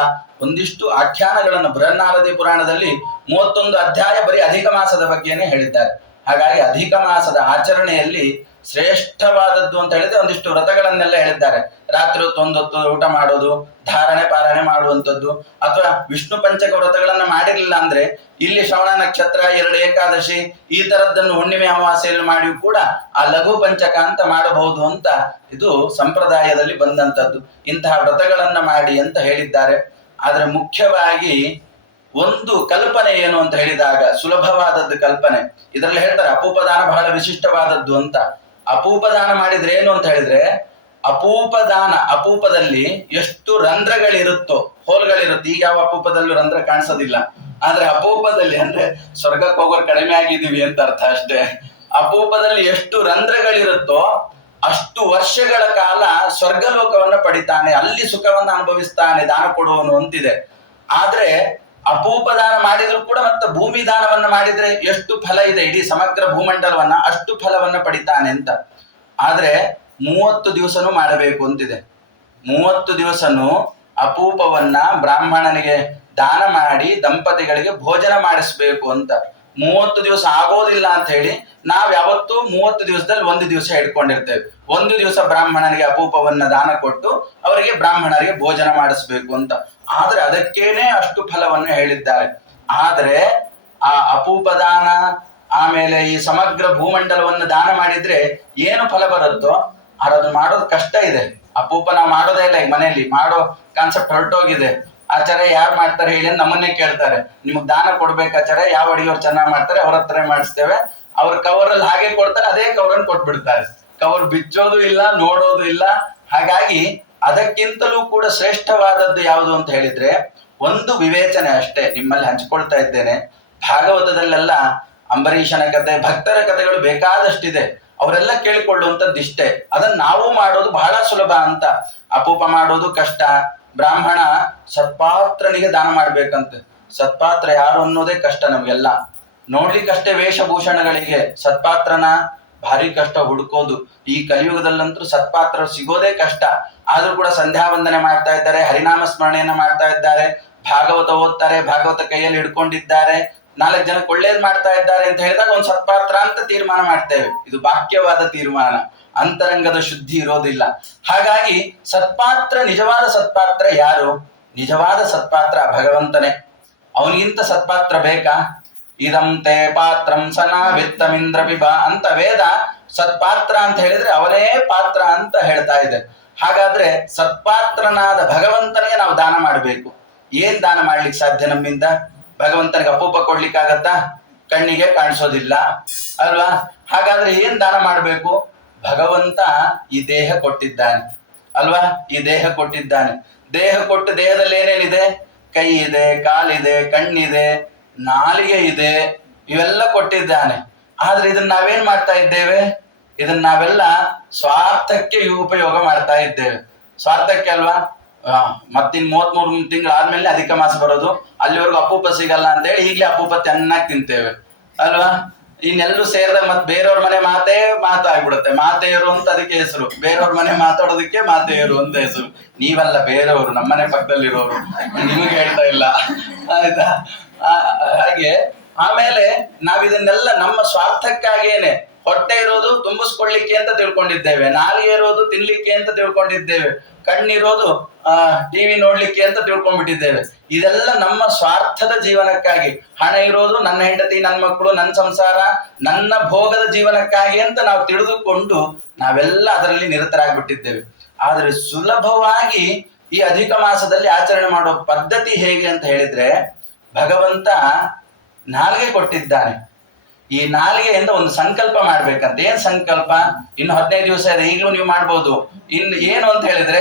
ಒಂದಿಷ್ಟು ಆಖ್ಯಾನಗಳನ್ನು ಬೃಹನ್ನಾರದಿ ಪುರಾಣದಲ್ಲಿ 31 ಅಧ್ಯಾಯ ಬರೀ ಅಧಿಕ ಮಾಸದ ಬಗ್ಗೆನೇ ಹೇಳಿದ್ದಾರೆ. ಹಾಗಾಗಿ ಅಧಿಕ ಮಾಸದ ಆಚರಣೆಯಲ್ಲಿ ಶ್ರೇಷ್ಠವಾದದ್ದು ಅಂತ ಹೇಳಿದ್ರೆ ಒಂದಿಷ್ಟು ವ್ರತಗಳನ್ನೆಲ್ಲ ಹೇಳಿದ್ದಾರೆ. ರಾತ್ರಿ ಹೊತ್ತು ಊಟ ಮಾಡೋದು, ಧಾರಣೆ ಪಾರಣೆ ಮಾಡುವಂಥದ್ದು, ಅಥವಾ ವಿಷ್ಣು ಪಂಚಕ ವ್ರತಗಳನ್ನ ಮಾಡಿರಲಿಲ್ಲ ಅಂದ್ರೆ ಇಲ್ಲಿ ಶ್ರವಣ ನಕ್ಷತ್ರ, 2 ಏಕಾದಶಿ ಈ ತರದ್ದನ್ನು ಹುಣ್ಣಿಮೆ ಅಮಾವಾಸ್ಯೆಯಲ್ಲಿ ಮಾಡಿಯೂ ಕೂಡ ಆ ಲಘು ಪಂಚಕ ಅಂತ ಮಾಡಬಹುದು ಅಂತ ಇದು ಸಂಪ್ರದಾಯದಲ್ಲಿ ಬಂದಂಥದ್ದು. ಇಂತಹ ವ್ರತಗಳನ್ನ ಮಾಡಿ ಅಂತ ಹೇಳಿದ್ದಾರೆ. ಆದ್ರೆ ಮುಖ್ಯವಾಗಿ ಒಂದು ಕಲ್ಪನೆ ಏನು ಅಂತ ಹೇಳಿದಾಗ ಸುಲಭವಾದದ್ದು ಕಲ್ಪನೆ. ಇದರಲ್ಲಿ ಹೇಳ್ತಾರೆ ಅಪೂಪದಾನ ಬಹಳ ವಿಶಿಷ್ಟವಾದದ್ದು ಅಂತ. ಅಪೂಪದಾನ ಮಾಡಿದ್ರೆ ಏನು ಅಂತ ಹೇಳಿದ್ರೆ, ಅಪೂಪದಾನ, ಅಪೂಪದಲ್ಲಿ ಎಷ್ಟು ರಂಧ್ರಗಳಿರುತ್ತೋ, ಹೋಲ್ಗಳಿರುತ್ತೆ. ಈಗ ಯಾವ ಅಪೂಪದಲ್ಲೂ ರಂಧ್ರ ಕಾಣಿಸೋದಿಲ್ಲ, ಆದ್ರೆ ಅಪೂಪದಲ್ಲಿ ಅಂದ್ರೆ ಸ್ವರ್ಗಕ್ಕೆ ಹೋಗೋರು ಕಡಿಮೆ ಆಗಿದ್ದೀವಿ ಅಂತ ಅರ್ಥ ಅಷ್ಟೇ. ಅಪೂಪದಲ್ಲಿ ಎಷ್ಟು ರಂಧ್ರಗಳಿರುತ್ತೋ ಅಷ್ಟು ವರ್ಷಗಳ ಕಾಲ ಸ್ವರ್ಗಲೋಕವನ್ನ ಪಡಿತಾನೆ, ಅಲ್ಲಿ ಸುಖವನ್ನ ಅನುಭವಿಸ್ತಾನೆ ದಾನ ಕೊಡುವನು ಅಂತಿದೆ. ಆದ್ರೆ ಅಪೂಪದಾನ ಮಾಡಿದ್ರು ಕೂಡ ಮತ್ತೆ ಭೂಮಿ ದಾನವನ್ನ ಮಾಡಿದ್ರೆ ಎಷ್ಟು ಫಲ ಇದೆ, ಇಡೀ ಸಮಗ್ರ ಭೂಮಂಡಲವನ್ನ ಅಷ್ಟು ಫಲವನ್ನ ಪಡಿತಾನೆ ಅಂತ. ಆದ್ರೆ 30 ದಿವಸನೂ ಮಾಡಬೇಕು ಅಂತಿದೆ. 30 ದಿವಸನೂ ಅಪೂಪವನ್ನ ಬ್ರಾಹ್ಮಣನಿಗೆ ದಾನ ಮಾಡಿ ದಂಪತಿಗಳಿಗೆ ಭೋಜನ ಮಾಡಿಸ್ಬೇಕು ಅಂತ. 30 ದಿವಸ ಆಗೋದಿಲ್ಲ ಅಂತ ಹೇಳಿ ನಾವ್ ಯಾವತ್ತೂ 30 ದಿವಸದಲ್ಲಿ 1 ದಿವಸ ಹಿಡ್ಕೊಂಡಿರ್ತೇವೆ. 1 ದಿವಸ ಬ್ರಾಹ್ಮಣನಿಗೆ ಅಪೂಪವನ್ನ ದಾನ ಕೊಟ್ಟು ಅವರಿಗೆ ಬ್ರಾಹ್ಮಣರಿಗೆ ಭೋಜನ ಮಾಡಿಸ್ಬೇಕು ಅಂತ. ಆದ್ರೆ ಅದಕ್ಕೇನೆ ಅಷ್ಟು ಫಲವನ್ನ ಹೇಳಿದ್ದಾರೆ. ಆದ್ರೆ ಆ ಅಪೂಪದಾನ ಆಮೇಲೆ ಈ ಸಮಗ್ರ ಭೂಮಂಡಲವನ್ನು ದಾನ ಮಾಡಿದ್ರೆ ಏನು ಫಲ ಬರುತ್ತೋ ಅದು ಮಾಡೋದು ಕಷ್ಟ ಇದೆ. ಅಪೂಪ ನಾವು ಮಾಡೋದೇ ಇಲ್ಲ, ಈ ಮನೆಯಲ್ಲಿ ಮಾಡೋ ಕಾನ್ಸೆಪ್ಟ್ ಹೊರಟೋಗಿದೆ. ಆಚಾರ್ಯ ಯಾರು ಮಾಡ್ತಾರೆ ಹೇಳಿ ನಮ್ಮನ್ನೇ ಕೇಳ್ತಾರೆ, ನಿಮಗ್ ದಾನ ಕೊಡ್ಬೇಕಾಚಾರ್ಯ, ಯಾವ ಅಡಿಗೆವ್ರು ಚೆನ್ನಾಗಿ ಮಾಡ್ತಾರೆ ಅವ್ರ ಹತ್ರ ಮಾಡಿಸ್ತೇವೆ. ಅವ್ರ ಕವರಲ್ಲಿ ಹಾಗೆ ಕೊಡ್ತಾರೆ, ಅದೇ ಕವರನ್ನು ಕೊಟ್ಬಿಡ್ತಾರೆ. ಕವರ್ ಬಿಚ್ಚೋದು ಇಲ್ಲ, ನೋಡೋದು ಇಲ್ಲ. ಹಾಗಾಗಿ ಅದಕ್ಕಿಂತಲೂ ಕೂಡ ಶ್ರೇಷ್ಠವಾದದ್ದು ಯಾವುದು ಅಂತ ಹೇಳಿದ್ರೆ ಒಂದು ವಿವೇಚನೆ ಅಷ್ಟೇ ನಿಮ್ಮಲ್ಲಿ ಹಂಚಿಕೊಳ್ತಾ ಇದ್ದೇನೆ. ಭಾಗವತದಲ್ಲೆಲ್ಲ ಅಂಬರೀಷನ ಕತೆ, ಭಕ್ತರ ಕಥೆಗಳು ಬೇಕಾದಷ್ಟಿದೆ, ಅವರೆಲ್ಲ ಕೇಳಿಕೊಳ್ಳುವಂಥದ್ದು ಇಷ್ಟೇ. ಅದನ್ನ ನಾವು ಮಾಡೋದು ಬಹಳ ಸುಲಭ ಅಂತ. ಅಪೂಪ ಮಾಡೋದು ಕಷ್ಟ. ಬ್ರಾಹ್ಮಣ ಸತ್ಪಾತ್ರನಿಗೆ ದಾನ ಮಾಡ್ಬೇಕಂತೆ. ಸತ್ಪಾತ್ರ ಯಾರು ಅನ್ನೋದೇ ಕಷ್ಟ ನಮ್ಗೆಲ್ಲ. ನೋಡ್ಲಿಕ್ಕಷ್ಟೇ ವೇಷಭೂಷಣಗಳಿಗೆ ಸತ್ಪಾತ್ರನ ಭಾರಿ ಕಷ್ಟ ಹುಡುಕೋದು. ಈ ಕಲಿಯುಗದಲ್ಲಂತೂ ಸತ್ಪಾತ್ರ ಸಿಗೋದೇ ಕಷ್ಟ. ಆದ್ರೂ ಕೂಡ ಸಂಧ್ಯಾ ವಂದನೆ ಮಾಡ್ತಾ ಇದ್ದಾರೆ, ಹರಿನಾಮ ಸ್ಮರಣೆಯನ್ನ ಮಾಡ್ತಾ ಇದ್ದಾರೆ, ಭಾಗವತ ಓದ್ತಾರೆ, ಭಾಗವತ ಕೈಯಲ್ಲಿ ಹಿಡ್ಕೊಂಡಿದ್ದಾರೆ, 4 ಜನಕ್ಕೆ ಒಳ್ಳೇದ್ ಮಾಡ್ತಾ ಇದ್ದಾರೆ ಅಂತ ಹೇಳಿದಾಗ ಒಂದು ಸತ್ಪಾತ್ರ ಅಂತ ತೀರ್ಮಾನ ಮಾಡ್ತೇವೆ. ಇದು ಬಾಕ್ಯವಾದ ತೀರ್ಮಾನ, ಅಂತರಂಗದ ಶುದ್ಧಿ ಇರೋದಿಲ್ಲ. ಹಾಗಾಗಿ ಸತ್ಪಾತ್ರ, ನಿಜವಾದ ಸತ್ಪಾತ್ರ ಯಾರು? ನಿಜವಾದ ಸತ್ಪಾತ್ರ ಭಗವಂತನೇ. ಅವನಿಗಿಂತ ಸತ್ಪಾತ್ರ ಬೇಕಾ? ಇದಂ ತೇ ಪಾತ್ರಂ ಸನಾ ವಿತ್ತಮಿಂದ್ರ ಪಿಬ ಅಂತ ವೇದ ಸತ್ಪಾತ್ರ ಅಂತ ಹೇಳಿದ್ರೆ ಅವನೇ ಪಾತ್ರ ಅಂತ ಹೇಳ್ತಾ ಇದೆ. ಹಾಗಾದ್ರೆ ಸತ್ಪಾತ್ರನಾದ ಭಗವಂತನಿಗೆ ನಾವು ದಾನ ಮಾಡಬೇಕು. ಏನ್ ದಾನ ಮಾಡ್ಲಿಕ್ಕೆ ಸಾಧ್ಯ ನಮ್ಮಿಂದ? ಭಗವಂತನಿಗೆ ಅಪೂಪ ಕೊಡ್ಲಿಕ್ಕಾಗತ್ತಾ? ಕಣ್ಣಿಗೆ ಕಾಣಿಸೋದಿಲ್ಲ ಅಲ್ವಾ? ಹಾಗಾದ್ರೆ ಏನ್ ದಾನ ಮಾಡಬೇಕು? ಭಗವಂತ ಈ ದೇಹ ಕೊಟ್ಟಿದ್ದಾನೆ ಅಲ್ವಾ? ಈ ದೇಹ ಕೊಟ್ಟಿದ್ದಾನೆ. ದೇಹ ಕೊಟ್ಟು ದೇಹದಲ್ಲಿ ಏನೇನಿದೆ? ಕೈ ಇದೆ, ಕಾಲಿದೆ, ಕಣ್ಣಿದೆ, ನಾಲಿಗೆ ಇದೆ, ಇವೆಲ್ಲ ಕೊಟ್ಟಿದ್ದಾನೆ. ಆದ್ರೆ ಇದನ್ನ ನಾವೇನ್ ಮಾಡ್ತಾ ಇದ್ದೇವೆ? ಇದನ್ನ ನಾವೆಲ್ಲ ಸ್ವಾರ್ಥಕ್ಕೆ ಉಪಯೋಗ ಮಾಡ್ತಾ ಇದ್ದೇವೆ. ಸ್ವಾರ್ಥಕ್ಕೆ ಅಲ್ವಾ? ಮತ್ತಿನ್ 33 ತಿಂಗಳಾದ್ಮೇಲೆ ಅಧಿಕ ಮಾಸ ಬರೋದು, ಅಲ್ಲಿವರೆಗೂ ಅಪೂಪ ಸಿಗಲ್ಲ ಅಂತ ಹೇಳಿ ಈಗಲೇ ಅಪೂಪ ಚೆನ್ನಾಗಿ ತಿಂತೇವೆ ಅಲ್ವಾ? ಇನ್ನೆಲ್ಲರೂ ಸೇರಿದ ಮತ್ ಬೇರೆಯವ್ರ ಮನೆ ಮಾತಾಗ್ಬಿಡುತ್ತೆ. ಮಾತೆಯರು ಅಂತ ಅದಕ್ಕೆ ಹೆಸರು. ಬೇರೆಯವ್ರ ಮನೆ ಮಾತಾಡೋದಕ್ಕೆ ಮಾತೆಯರು ಅಂತ ಹೆಸರು. ನೀವಲ್ಲ, ಬೇರೆಯವರು, ನಮ್ಮನೆ ಪಕ್ಕದಲ್ಲಿರೋರು, ನಿಮಗೆ ಹೇಳ್ತಾ ಇಲ್ಲ ಆಯ್ತಾ? ಹಾಗೆ ಆಮೇಲೆ ನಾವಿದನ್ನೆಲ್ಲ ನಮ್ಮ ಸ್ವಾರ್ಥಕ್ಕಾಗೇನೆ ಹೊಟ್ಟೆ ಇರೋದು ತುಂಬಿಸ್ಕೊಳ್ಳಿಕ್ಕೆ ಅಂತ ತಿಳ್ಕೊಂಡಿದ್ದೇವೆ, ನಾಲಿಗೆ ಇರೋದು ತಿನ್ಲಿಕ್ಕೆ ಅಂತ ತಿಳ್ಕೊಂಡಿದ್ದೇವೆ, ಕಣ್ಣಿರೋದು ಟಿವಿ ನೋಡ್ಲಿಕ್ಕೆ ಅಂತ ತಿಳ್ಕೊಂಡ್ಬಿಟ್ಟಿದ್ದೇವೆ. ಇದೆಲ್ಲ ನಮ್ಮ ಸ್ವಾರ್ಥದ ಜೀವನಕ್ಕಾಗಿ. ಹಣ ಇರೋದು ನನ್ನ ಹೆಂಡತಿ, ನನ್ನ ಮಕ್ಕಳು, ನನ್ನ ಸಂಸಾರ, ನನ್ನ ಭೋಗದ ಜೀವನಕ್ಕಾಗಿ ಅಂತ ನಾವು ತಿಳಿದುಕೊಂಡು ನಾವೆಲ್ಲ ಅದರಲ್ಲಿ ನಿರತರಾಗ್ಬಿಟ್ಟಿದ್ದೇವೆ. ಆದರೆ ಸುಲಭವಾಗಿ ಈ ಅಧಿಕ ಮಾಸದಲ್ಲಿ ಆಚರಣೆ ಮಾಡೋ ಪದ್ಧತಿ ಹೇಗೆ ಅಂತ ಹೇಳಿದ್ರೆ, ಭಗವಂತ ನಾಲಿಗೆ ಕೊಟ್ಟಿದ್ದಾನೆ. ಈ ನಾಲಿಗೆಯಿಂದ ಒಂದು ಸಂಕಲ್ಪ ಮಾಡ್ಬೇಕಂತ. ಏನ್ ಸಂಕಲ್ಪ? ಇನ್ನು 15 ದಿವಸ ಇದೆ, ಈಗಲೂ ನೀವು ಮಾಡ್ಬೋದು. ಇನ್ನು ಏನು ಅಂತ ಹೇಳಿದ್ರೆ,